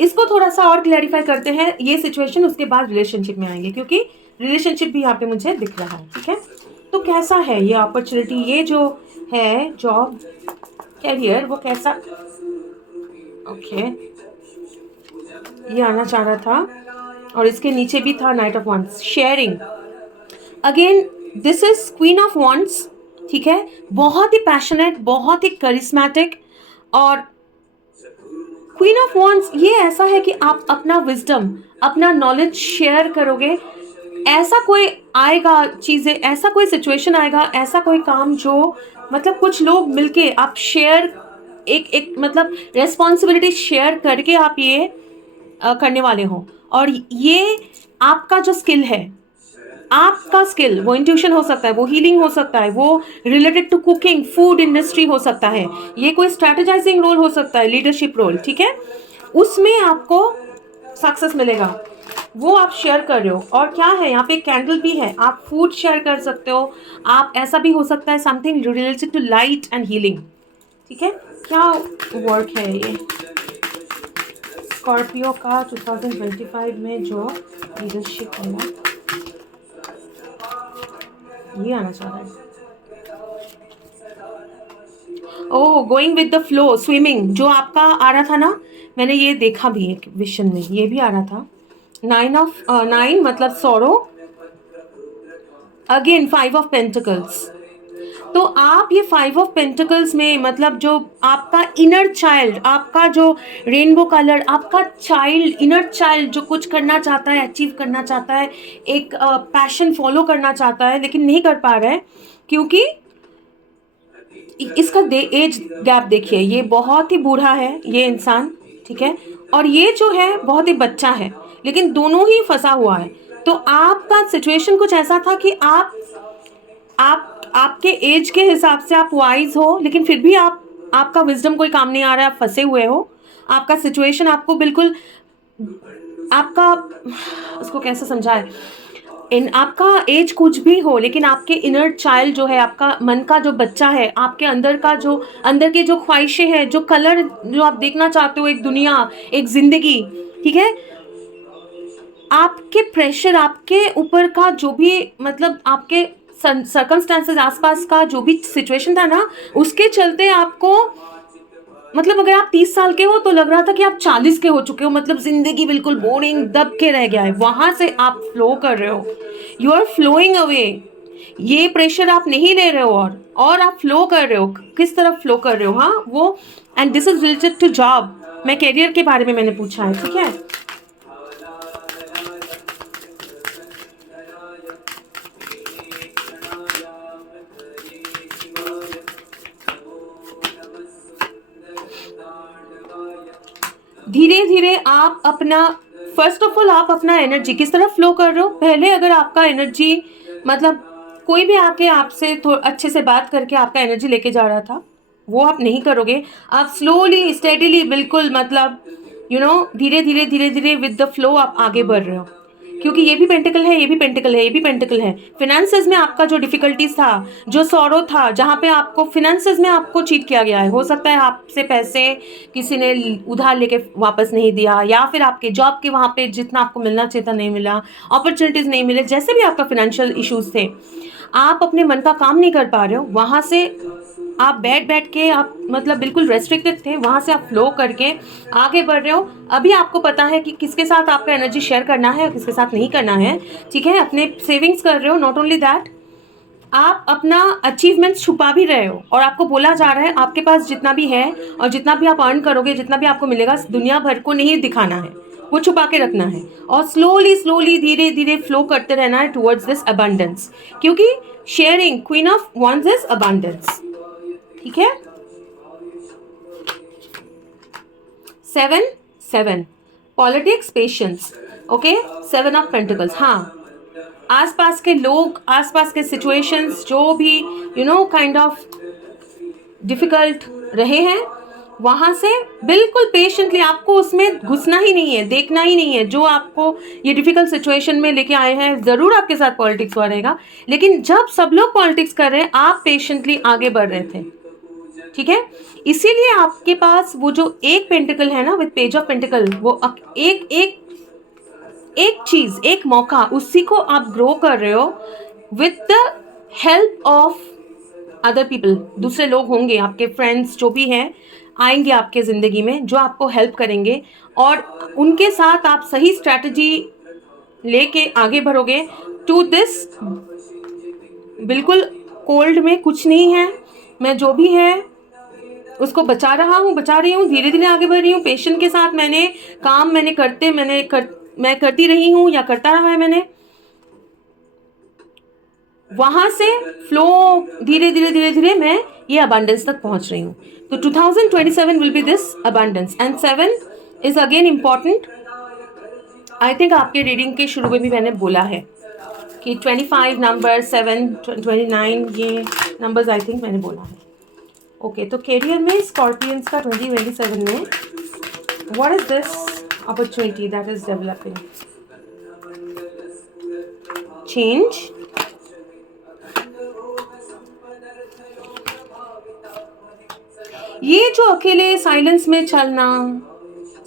इसको थोड़ा सा और क्लैरिफाई करते हैं ये सिचुएशन, उसके बाद रिलेशनशिप में आएंगे, क्योंकि रिलेशनशिप भी यहाँ पे मुझे दिख रहा है। ठीक है, तो कैसा है ये अपॉर्चुनिटी, ये जो है जॉब कैरियर, वो कैसा। ओके, ये आना चाह रहा था, और इसके नीचे भी था knight of wands, sharing. Again this is queen of wands. ठीक है, बहुत ही पैशनेट, बहुत ही करिश्मेटिक। और क्वीन ऑफ वंस ये ऐसा है कि आप अपना विजडम, अपना नॉलेज शेयर करोगे। ऐसा कोई आएगा चीज़ें, ऐसा कोई सिचुएशन आएगा, ऐसा कोई काम जो मतलब कुछ लोग मिलके आप शेयर, एक मतलब रेस्पॉन्सिबिलिटी शेयर करके आप ये करने वाले हो। और ये आपका जो स्किल है, आपका स्किल, वो इंट्यूशन हो सकता है, वो हीलिंग हो सकता है, वो related to cooking, food industry हो सकता है, ये कोई स्ट्रैटेजाइजिंग रोल हो सकता है, लीडरशिप रोल। ठीक है, उसमें आपको सक्सेस मिलेगा, वो आप शेयर कर रहे हो। और क्या है, यहाँ पे कैंडल भी है, आप फूड शेयर कर सकते हो। आप ऐसा भी हो सकता है something related to light and healing. ठीक है, क्या वर्क है ये स्कॉर्पियो का 2025 में जो लीडरशिप है ना, ये आना चाह रहा है। Oh, going with the flow, swimming, जो आपका आ रहा था ना, मैंने ये देखा भी एक विजन में, ये भी आ रहा था। 9 मतलब सॉरो, अगेन 5 ऑफ पेंटिकल्स। तो आप ये 5 ऑफ पेंटिकल्स में मतलब जो आपका इनर चाइल्ड, आपका जो रेनबो कलर, आपका चाइल्ड, इनर चाइल्ड जो कुछ करना चाहता है, अचीव करना चाहता है, एक पैशन फॉलो करना चाहता है, लेकिन नहीं कर पा रहा है, क्योंकि इसका एज गैप देखिए, ये बहुत ही बूढ़ा है ये इंसान। ठीक है, और ये जो है बहुत ही बच्चा है, लेकिन दोनों ही फंसा हुआ है। तो आपका सिचुएशन कुछ ऐसा था कि आपके एज के हिसाब से आप वाइज हो, लेकिन फिर भी आपका विजडम कोई काम नहीं आ रहा है, आप फंसे हुए हो। आपका सिचुएशन आपको बिल्कुल, आपका, उसको कैसे समझाए, आपका एज कुछ भी हो, लेकिन आपके इनर चाइल्ड जो है, आपका मन का जो बच्चा है, आपके अंदर का जो, अंदर की जो ख्वाहिशें हैं, जो कलर जो आप देखना चाहते हो, एक दुनिया, एक जिंदगी। ठीक है, आपके प्रेशर, आपके ऊपर का जो भी मतलब आपके सर्कमस्टांसेस, आसपास का जो भी सिचुएशन था ना, उसके चलते आपको मतलब अगर आप 30 साल के हो तो लग रहा था कि आप 40 के हो चुके हो, मतलब जिंदगी बिल्कुल बोरिंग दब के रह गया है। वहां से आप फ्लो कर रहे हो, यू आर फ्लोइंग अवे। ये प्रेशर आप नहीं ले रहे हो, और आप फ्लो कर रहे हो। किस तरफ फ्लो कर रहे हो, हाँ वो, and this is related to job. मैं कैरियर के बारे में मैंने पूछा है। ठीक है, धीरे धीरे आप अपना, फर्स्ट ऑफ ऑल आप अपना एनर्जी किस तरफ फ्लो कर रहे हो। पहले अगर आपका एनर्जी मतलब कोई भी आके आपसे अच्छे से बात करके आपका एनर्जी लेके जा रहा था, वो आप नहीं करोगे। आप स्लोली स्टेडीली बिल्कुल मतलब धीरे धीरे धीरे धीरे विद द फ्लो आप आगे बढ़ रहे हो, क्योंकि ये भी पेंटिकल है, ये भी पेंटिकल है, ये भी पेंटिकल है। फिनेंसेस में आपका जो डिफिकल्टीज था, जो सॉरो था, जहाँ पे आपको फिनेंसेस में आपको चीट किया गया है, हो सकता है आपसे पैसे किसी ने उधार लेके वापस नहीं दिया, या फिर आपके जॉब के वहाँ पे जितना आपको मिलना चाहिए था नहीं मिला, अपॉर्चुनिटीज़ नहीं मिले, जैसे भी आपका फिनेंशियल इश्यूज थे, आप अपने मन का काम नहीं कर पा रहे हो। वहाँ से आप बैठ के आप मतलब बिल्कुल रेस्ट्रिक्टेड थे, वहाँ से आप फ्लो करके आगे बढ़ रहे हो। अभी आपको पता है कि किसके साथ आपका एनर्जी शेयर करना है और किसके साथ नहीं करना है। ठीक है, अपने सेविंग्स कर रहे हो। नॉट ओनली दैट, आप अपना अचीवमेंट्स छुपा भी रहे हो, और आपको बोला जा रहा है आपके पास जितना भी है और जितना भी आप अर्न करोगे, जितना भी आपको मिलेगा, दुनिया भर को नहीं दिखाना है। वो छुपा के रखना है और स्लोली स्लोली धीरे धीरे फ्लो करते रहना है टुवर्ड्स दिस अबंडेंस, क्योंकि sharing, queen of wands is abundance. ठीक है। 7 politics, patience. Okay, 7 of pentacles. हाँ, आसपास के लोग, आसपास के सिचुएशंस जो भी काइंड ऑफ डिफिकल्ट रहे हैं, वहां से बिल्कुल पेशेंटली आपको उसमें घुसना ही नहीं है, देखना ही नहीं है। जो आपको ये डिफिकल्ट सिचुएशन में लेके आए हैं, जरूर आपके साथ पॉलिटिक्स हुआ रहेगा, लेकिन जब सब लोग पॉलिटिक्स कर रहे हैं, आप पेशेंटली आगे बढ़ रहे थे। ठीक है, इसीलिए आपके पास वो जो एक पेंटिकल है ना, विद पेज ऑफ पेंटिकल, वो एक एक एक चीज, एक मौका, उसी को आप ग्रो कर रहे हो with the help of other people. दूसरे लोग होंगे, आपके फ्रेंड्स जो भी हैं, आएंगे आपके ज़िंदगी में, जो आपको हेल्प करेंगे, और उनके साथ आप सही स्ट्रैटेजी लेके आगे बढ़ोगे टू दिस। बिल्कुल कोल्ड में कुछ नहीं है, मैं जो भी है उसको बचा रही हूँ, धीरे धीरे आगे बढ़ रही हूँ, पेशेंट के साथ मैंने काम मैं करती रही हूँ या करता रहा है मैंने, वहां से फ्लो धीरे धीरे धीरे धीरे मैं ये अबंडेंस तक पहुंच रही हूँ। तो 2027 will be this abundance, and 7 is again important. I think आपके रीडिंग के शुरू में भी मैंने बोला है कि 25 नंबर, 7, 29, ये नंबर्स आई थिंक मैंने बोला है। ओके, तो कैरियर में स्कॉर्पियंस का 2027 में what is this opportunity that is developing? Change, ये जो अकेले साइलेंस में चलना,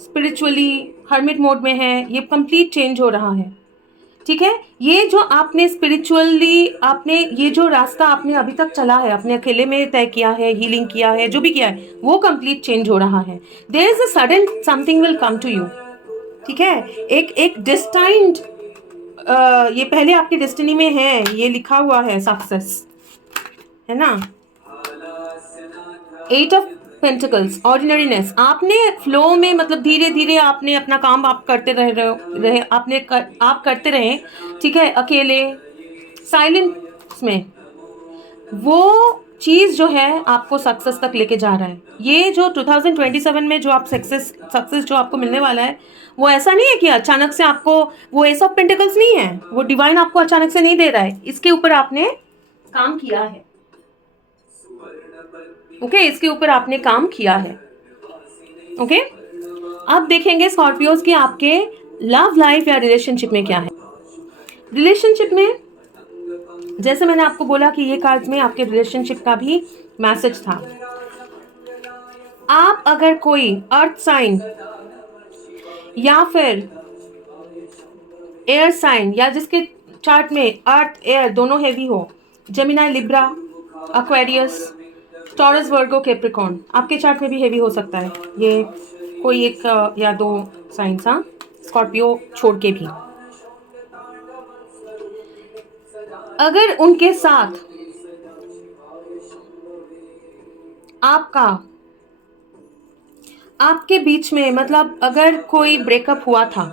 स्पिरिचुअली हर्मिट मोड में है, ये कंप्लीट चेंज हो रहा है। ठीक है, ये जो आपने स्पिरिचुअली, आपने ये जो रास्ता आपने अभी तक चला है, अपने अकेले में तय किया है, हीलिंग किया है, जो भी किया है, वो कंप्लीट चेंज हो रहा है। There is a sudden something will come to you. ठीक है, एक डिस्टाइंड, ये पहले आपकी डेस्टिनी में है, ये लिखा हुआ है सक्सेस, है ना। 8 ऑफ पेंटिकल्स, ऑर्डिनरीनेस। आपने फ्लो में, मतलब धीरे धीरे आपने अपना काम आप करते आप करते रहे। ठीक है, अकेले साइलेंस में, वो चीज़ जो है आपको सक्सेस तक लेके जा रहा है। ये जो 2027 में जो आप सक्सेस जो आपको मिलने वाला है, वो ऐसा नहीं है कि अचानक से आपको, वो एस ऑफ पेंटिकल्स नहीं है, वो डिवाइन आपको अचानक से नहीं दे रहा है, इसके ऊपर आपने काम किया है। ओके, इसके ऊपर आपने काम किया है। ओके, अब देखेंगे स्कॉर्पियोज की आपके लव लाइफ या रिलेशनशिप में क्या है। रिलेशनशिप में, जैसे मैंने आपको बोला कि ये कार्ड्स में आपके रिलेशनशिप का भी मैसेज था। आप अगर कोई अर्थ साइन या फिर एयर साइन, या जिसके चार्ट में अर्थ एयर दोनों हैवी हो, जेमिनाई, लिब्रा, एक्वेरियस, टॉरस, वर्गो, कैप्रिकॉर्न, आपके चार्ट में भी हैवी हो सकता है ये कोई एक या दो साइंस, हाँ, स्कॉर्पियो छोड़ के भी। अगर उनके साथ आपके बीच में, मतलब अगर कोई ब्रेकअप हुआ था,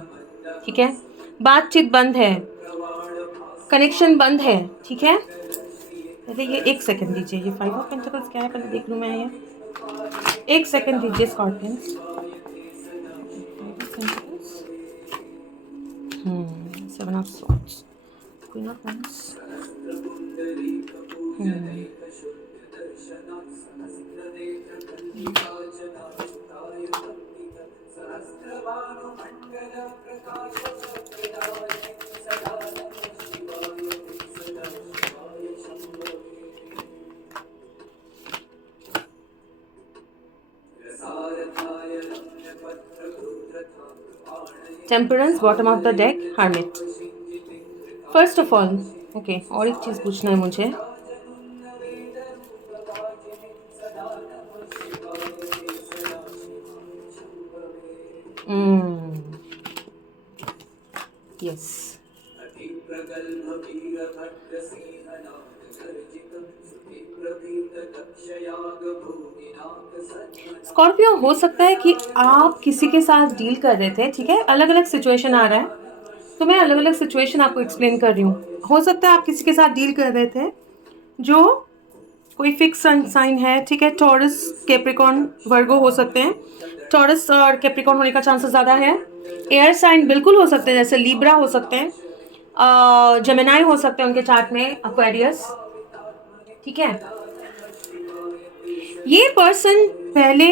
ठीक है, बातचीत बंद है, कनेक्शन बंद है, ठीक है। पहले ये एक सेकंड दीजिए, ये 5 ऑफ पेंटिकल्स क्या है पहले देख लूँ मैं, ये एक सेकंड दीजिए Scorpions. 7 of swords, queen of wands, temperance, bottom of the deck, hermit. First of all, okay, और एक चीज़ पूछना है मुझे। यस, स्कॉर्पियो, हो सकता है कि आप किसी के साथ डील कर रहे थे, ठीक है, अलग अलग सिचुएशन आ रहा है, तो मैं अलग अलग सिचुएशन आपको एक्सप्लेन कर रही हूँ। हो सकता है आप किसी के साथ डील कर रहे थे जो कोई फिक्स साइन है, ठीक है, टॉरस, कैप्रिकॉर्न, वर्गो हो सकते हैं। टॉरस और कैप्रिकॉर्न होने का चांसेस ज़्यादा है। एयर साइन बिल्कुल हो सकते हैं, जैसे लीब्रा हो सकते हैं, जेमिनाई हो सकते हैं उनके चार्ट में, एक्वेरियस, ठीक है। ये पर्सन पहले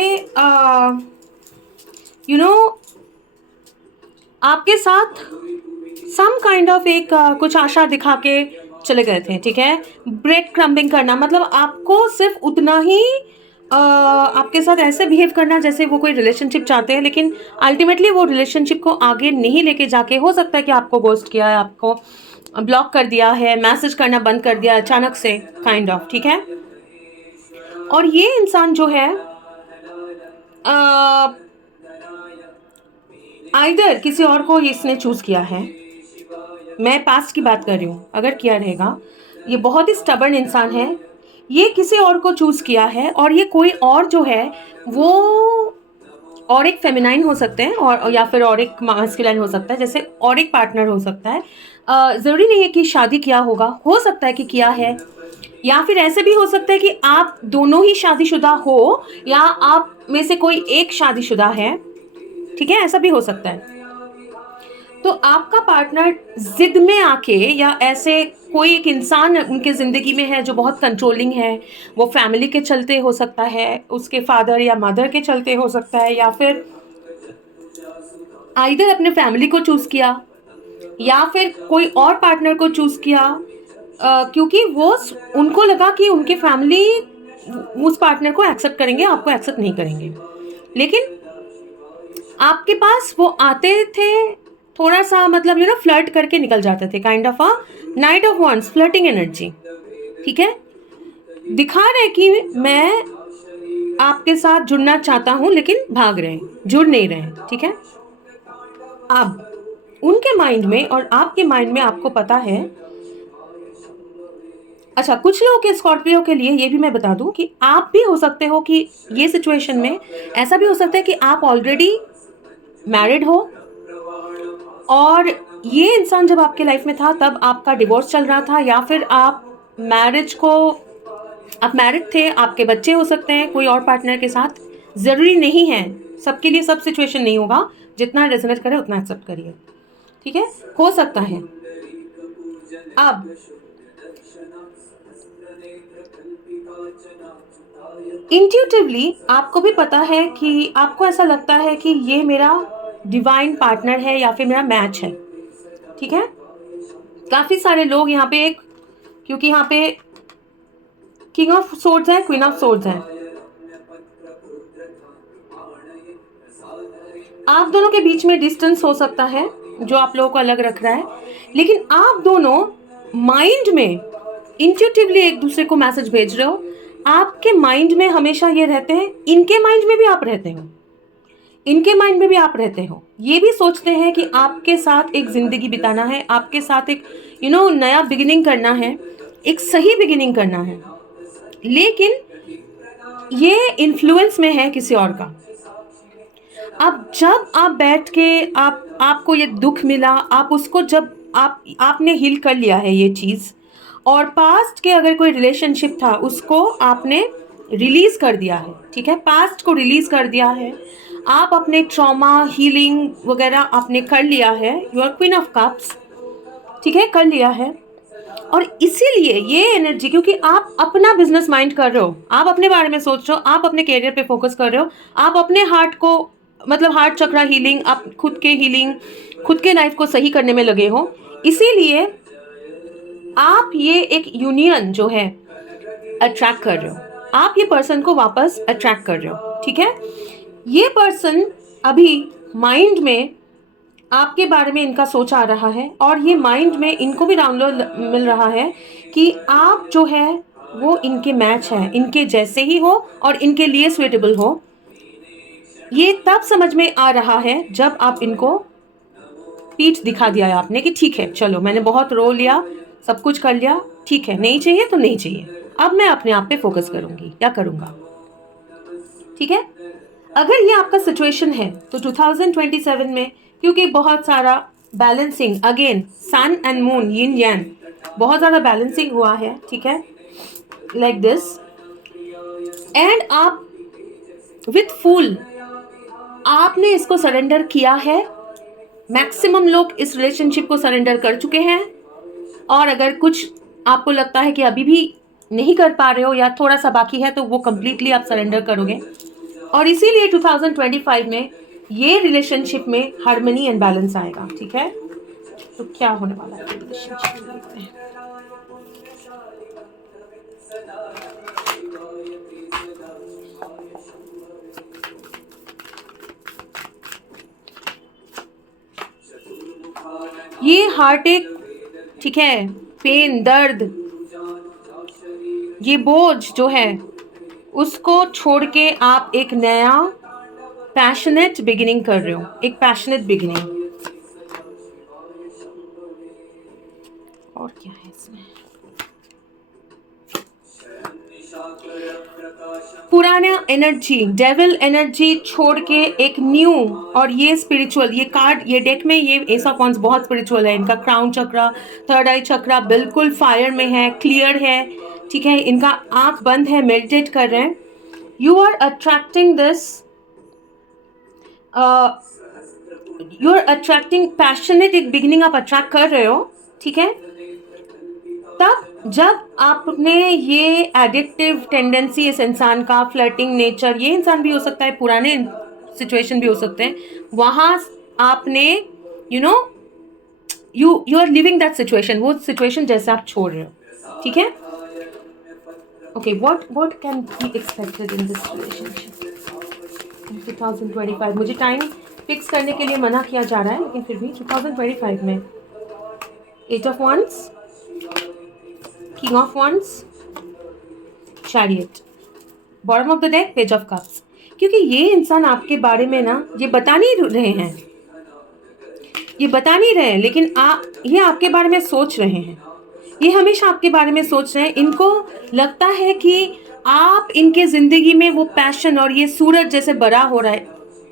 आपके साथ सम काइंड ऑफ एक कुछ आशा दिखा के चले गए थे, ठीक है। ब्रेड क्रम्बिंग करना मतलब आपको सिर्फ उतना ही आपके साथ ऐसे बिहेव करना जैसे वो कोई रिलेशनशिप चाहते हैं, लेकिन अल्टीमेटली वो रिलेशनशिप को आगे नहीं लेके जाके, हो सकता है कि आपको गोस्ट किया है, आपको ब्लॉक कर दिया है, मैसेज करना बंद कर दिया अचानक से, काइंड ऑफ, ठीक है। और ये इंसान जो है आइदर किसी और को इसने चूज किया है, मैं पास्ट की बात कर रही हूँ, अगर किया रहेगा, ये बहुत ही स्टबर्न इंसान है, ये किसी और को चूज किया है, और ये कोई और जो है वो और एक फेमिनाइन हो सकते हैं, और या फिर और एक मास्कुलाइन हो सकता है, जैसे और एक पार्टनर हो सकता है। ज़रूरी नहीं है कि शादी किया होगा, हो सकता है कि किया है, या फिर ऐसे भी हो सकता है कि आप दोनों ही शादीशुदा हो, या आप में से कोई एक शादीशुदा है, ठीक है, ऐसा भी हो सकता है। तो आपका पार्टनर जिद में आके, या ऐसे कोई एक इंसान उनके ज़िंदगी में है जो बहुत कंट्रोलिंग है, वो फैमिली के चलते हो सकता है, उसके फादर या मदर के चलते हो सकता है, या फिर आइदर अपने फैमिली को चूज़ किया या फिर कोई और पार्टनर को चूज़ किया, क्योंकि वो उनको लगा कि उनकी फैमिली उस पार्टनर को एक्सेप्ट करेंगे, आपको एक्सेप्ट नहीं करेंगे, लेकिन आपके पास वो आते थे थोड़ा सा, मतलब फ्लर्ट करके निकल जाते थे, kind of a knight of wands, flirting energy, ठीक है। दिखा रहे कि मैं आपके साथ जुड़ना चाहता हूं, लेकिन भाग रहे हैं, जुड़ नहीं रहे हैं, ठीक है। अब उनके माइंड में और आपके माइंड में आपको पता है। अच्छा, कुछ लोगों के स्कॉर्पियो के लिए ये भी मैं बता दूं कि आप भी हो सकते हो कि ये सिचुएशन में ऐसा भी हो सकता है कि आप ऑलरेडी मैरिड हो, और ये इंसान जब आपके लाइफ में था तब आपका डिवोर्स चल रहा था, या फिर आप मैरिड थे, आपके बच्चे हो सकते हैं कोई और पार्टनर के साथ, ज़रूरी नहीं है, सबके लिए सब सिचुएशन नहीं होगा, जितना रेजोनेट करे उतना एक्सेप्ट करिए, ठीक है, हो सकता है। अब इंट्यूटिवली आपको भी पता है कि आपको ऐसा लगता है कि ये मेरा डिवाइन पार्टनर है या फिर मेरा मैच है, ठीक है। काफ़ी सारे लोग यहाँ पे क्योंकि यहाँ पे किंग ऑफ सोर्ड्स है, क्वीन ऑफ सोर्ड्स है, आप दोनों के बीच में डिस्टेंस हो सकता है जो आप लोगों को अलग रख रहा है, लेकिन आप दोनों माइंड में इंट्यूटिवली एक दूसरे को मैसेज भेज रहे हो। आपके माइंड में हमेशा ये रहते हैं, इनके माइंड में भी आप रहते हो, इनके माइंड में भी आप रहते हो, ये भी सोचते हैं कि आपके साथ एक ज़िंदगी बिताना है, आपके साथ एक नया बिगिनिंग करना है, एक सही बिगिनिंग करना है, लेकिन ये इन्फ्लुएंस में है किसी और का। अब जब आप बैठ के आपको ये दुख मिला, आप उसको जब आपने हील कर लिया है ये चीज़, और पास्ट के अगर कोई रिलेशनशिप था उसको आपने रिलीज़ कर दिया है, ठीक है, पास्ट को रिलीज़ कर दिया है, आप अपने ट्रॉमा हीलिंग वगैरह आपने कर लिया है, you are queen of cups, ठीक है, कर लिया है। और इसीलिए ये एनर्जी, क्योंकि आप अपना बिजनेस माइंड कर रहे हो, आप अपने बारे में सोच रहे हो, आप अपने कैरियर पे फोकस कर रहे हो, आप अपने हार्ट को, मतलब हार्ट चक्रा हीलिंग, आप खुद के हीलिंग, खुद के लाइफ को सही करने में लगे हो, इसीलिए आप ये एक यूनियन जो है अट्रैक्ट कर रहे हो, आप ये पर्सन को वापस अट्रैक्ट कर रहे हो, ठीक है। ये पर्सन अभी माइंड में आपके बारे में इनका सोच आ रहा है, और ये माइंड में इनको भी डाउनलोड मिल रहा है कि आप जो है वो इनके मैच है, इनके जैसे ही हो और इनके लिए सुइटेबल हो। ये तब समझ में आ रहा है जब आप इनको पीठ दिखा दिया है आपने कि ठीक है, चलो मैंने बहुत रो लिया, सब कुछ कर लिया, ठीक है, नहीं चाहिए तो नहीं चाहिए, अब मैं अपने आप पे फोकस करूंगी या करूंगा। ठीक है, अगर ये आपका सिचुएशन है तो 2027 में, क्योंकि बहुत सारा balancing, again sun and moon, yin yang, बहुत ज़्यादा बैलेंसिंग हुआ है, ठीक है, लाइक दिस, एंड आप विथ फूल आपने इसको सरेंडर किया है। मैक्सिमम लोग इस रिलेशनशिप को सरेंडर कर चुके हैं, और अगर कुछ आपको लगता है कि अभी भी नहीं कर पा रहे हो या थोड़ा सा बाकी है, तो वो कंप्लीटली आप सरेंडर करोगे। और इसीलिए 2025 में ये रिलेशनशिप में हार्मनी एंड बैलेंस आएगा। ठीक है, तो क्या होने वाला है रिलेशनशिप में, देखते हैं। ये हार्ट एक, ठीक है, पेन, दर्द, ये बोझ जो है उसको छोड़ के आप एक नया पैशनेट बिगिनिंग कर रहे हो, एक पैशनेट बिगिनिंग। और क्या है इसमें, पुराना एनर्जी, डेविल एनर्जी छोड़ के एक न्यू, और ये स्पिरिचुअल, ये कार्ड, ये डेक में ये एस ऑफ वांड्स बहुत स्पिरिचुअल है। इनका क्राउन चक्रा, थर्ड आई चक्रा बिल्कुल फायर में है, क्लियर है, ठीक है, इनका आंख बंद है, मेडिटेट कर रहे हैं। You are attracting this, you are attracting passionate, एक बिगिनिंग आप अट्रैक्ट कर रहे हो। ठीक है, तब जब आपने ये एडिक्टिव टेंडेंसी, इस इंसान का फ्लर्टिंग नेचर, ये इंसान भी हो सकता है, पुराने सिचुएशन भी हो सकते हैं, वहाँ आपने you are living that situation, वो सिचुएशन जैसे आप छोड़ रहे हो। ठीक है, okay, what can be expected in this relationship 2025। मुझे टाइम फिक्स करने के लिए मना किया जा रहा है, लेकिन फिर भी 2025 में eight of wands, king of wands, chariot, bottom of the deck, page of cups. क्योंकि ये इंसान आपके बारे में ना, ये बता नहीं रहे हैं, ये बता नहीं रहे हैं, लेकिन ये आपके बारे में सोच रहे हैं, ये हमेशा आपके बारे में सोच रहे हैं। इनको लगता है कि आप इनके ज़िंदगी में वो पैशन, और ये सूरज जैसे बड़ा हो रहा है,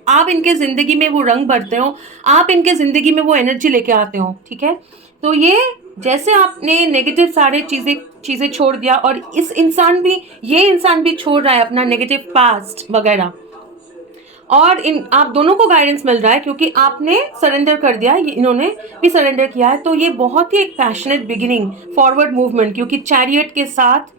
आप इनके ज़िंदगी में वो रंग भरते हो, आप इनके ज़िंदगी में वो एनर्जी लेके आते हो। ठीक है, तो ये जैसे आपने नेगेटिव सारे चीज़ें छोड़ दिया, और ये इंसान भी छोड़ रहा है अपना नेगेटिव पास्ट वगैरह, और आप दोनों को गाइडेंस मिल रहा है, क्योंकि आपने सरेंडर कर दिया, इन्होंने भी सरेंडर किया है। तो ये बहुत ही एक पैशनेट बिगिनिंग, फॉरवर्ड मूवमेंट, क्योंकि चैरियट के साथ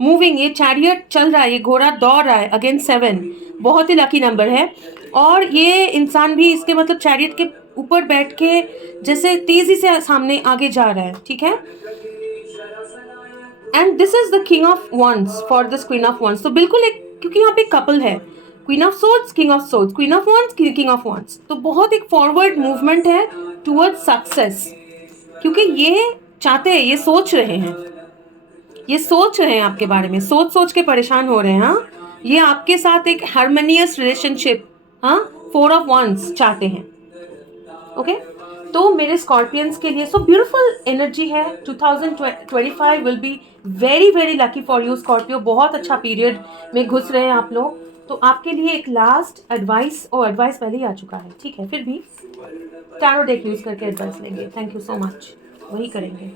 मूविंग, ये चैरियट चल रहा है, ये घोड़ा दौड़ रहा है, अगेन 7 बहुत ही लकी नंबर है। और ये इंसान भी इसके मतलब चैरियट के ऊपर बैठ के जैसे तेजी से सामने आगे जा रहा है। ठीक है, and this is the king of wands for this queen of wands. तो बिल्कुल एक, क्योंकि यहाँ पे कपल है, queen of swords, king of swords, queen of wands, king of wands, तो बहुत एक फॉरवर्ड मूवमेंट है टुवर्ड्स सक्सेस, क्योंकि ये चाहते हैं, ये सोच रहे हैं, ये सोच रहे हैं आपके बारे में, सोच सोच के परेशान हो रहे हैं। हाँ, ये आपके साथ एक हार्मोनियस रिलेशनशिप, हाँ, 4 ऑफ वांड्स चाहते हैं। ओके, तो मेरे स्कॉर्पियंस के लिए सो ब्यूटीफुल एनर्जी है। 2025 will be very very lucky for you Scorpio. बहुत अच्छा पीरियड में घुस रहे हैं आप लोग। तो आपके लिए एक लास्ट एडवाइस, और एडवाइस पहले ही आ चुका है, ठीक है, फिर भी टैरो डेक यूज करके एडवाइस लेंगे। थैंक यू सो मच, वही करेंगे।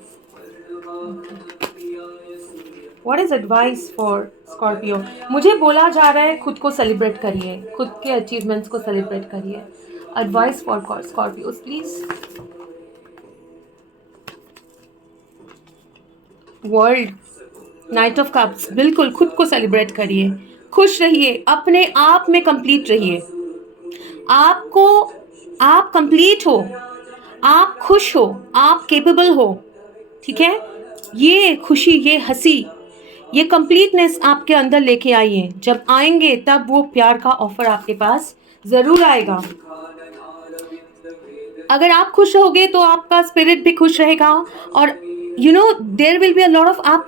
What is advice for Scorpio? मुझे बोला जा रहा है खुद को सेलिब्रेट करिए, खुद के अचीवमेंट्स को सेलिब्रेट करिए। Advice for Scorpios please. World, night of cups, बिल्कुल खुद को सेलिब्रेट करिए, खुश रहिए, अपने आप में कंप्लीट रहिए। आप कंप्लीट हो, आप खुश हो, आप केपेबल हो। ठीक है, ये खुशी, ये हंसी, ये कंप्लीटनेस आपके अंदर लेके आइए। जब आएंगे तब वो प्यार का ऑफर आपके पास जरूर आएगा। अगर आप खुश रहोगे तो आपका स्पिरिट भी खुश रहेगा। और there will be a lot of, आप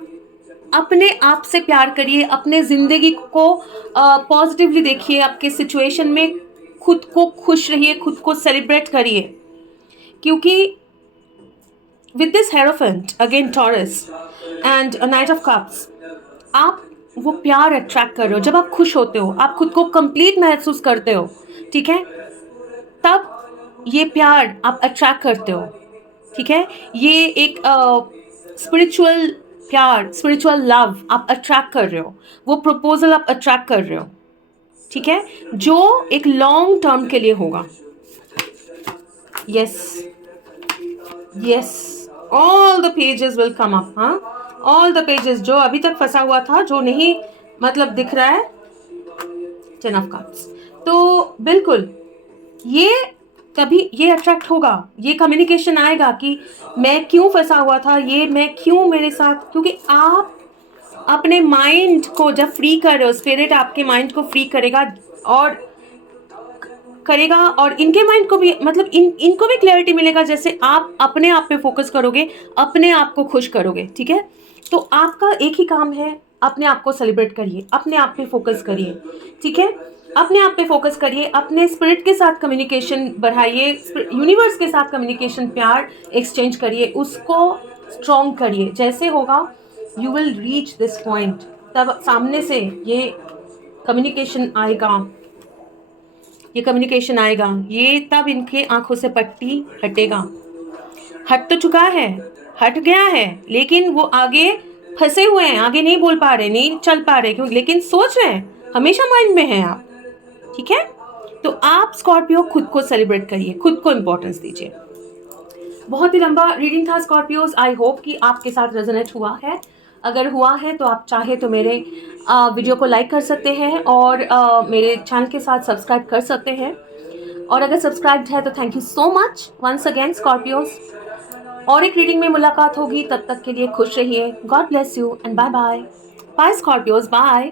अपने आप से प्यार करिए, अपने ज़िंदगी को पॉजिटिवली देखिए, आपके सिचुएशन में खुद को खुश रहिए, खुद को सेलिब्रेट करिए, क्योंकि with this hierophant again taurus and a knight of cups, आप वो प्यार अट्रैक्ट कर रहे हो। जब आप खुश होते हो, आप खुद को कंप्लीट महसूस करते हो, ठीक है, तब ये प्यार आप अट्रैक्ट करते हो, ठीक है। ये एक स्पिरिचुअल प्यार, स्पिरिचुअल लव आप अट्रैक्ट कर रहे हो, वो प्रपोजल आप अट्रैक्ट कर रहे हो, ठीक है, जो एक लॉन्ग टर्म के लिए होगा। Yes yes, all the pages will come up, हाँ, ऑल द पेजेस जो अभी तक फंसा हुआ था, जो नहीं मतलब दिख रहा है, 10 ऑफ कप्स। तो बिल्कुल ये कभी ये अट्रैक्ट होगा, ये कम्युनिकेशन आएगा कि मैं क्यों फंसा हुआ था, ये मैं क्यों मेरे साथ, क्योंकि आप अपने माइंड को जब फ्री कर रहे हो, स्पिरिट आपके माइंड को फ्री करेगा और इनके माइंड को भी, मतलब इनको भी क्लैरिटी मिलेगा। जैसे आप अपने आप पे फोकस करोगे, अपने आप को खुश करोगे, ठीक है। तो आपका एक ही काम है, अपने आप को सेलिब्रेट करिए, अपने आप पे फोकस करिए, ठीक है, अपने आप पे फोकस करिए, अपने स्पिरिट के साथ कम्युनिकेशन बढ़ाइए, यूनिवर्स के साथ कम्युनिकेशन, प्यार एक्सचेंज करिए, उसको स्ट्रॉन्ग करिए। जैसे होगा you will reach this point, तब सामने से ये कम्युनिकेशन आएगा, ये कम्युनिकेशन आएगा, ये तब इनके आंखों से पट्टी हटेगा। हट तो चुका है, हट गया है, लेकिन वो आगे फंसे हुए हैं, आगे नहीं बोल पा रहे, नहीं चल पा रहे, क्यों, लेकिन सोच रहे हैं, हमेशा माइंड में हैं आप, ठीक है। तो आप स्कॉर्पियो खुद को सेलिब्रेट करिए, खुद को इंपॉर्टेंस दीजिए। बहुत ही लंबा रीडिंग था स्कॉर्पियोज, आई होप कि आपके साथ रेजोनेट हुआ है। अगर हुआ है तो आप चाहे तो मेरे वीडियो को लाइक कर सकते हैं और मेरे चैनल के साथ सब्सक्राइब कर सकते हैं, और अगर सब्सक्राइब्ड है तो thank you so much once again Scorpios. और एक रीडिंग में मुलाकात होगी, तब तक के लिए खुश रहिए। God bless you and bye bye. Bye Scorpios, bye.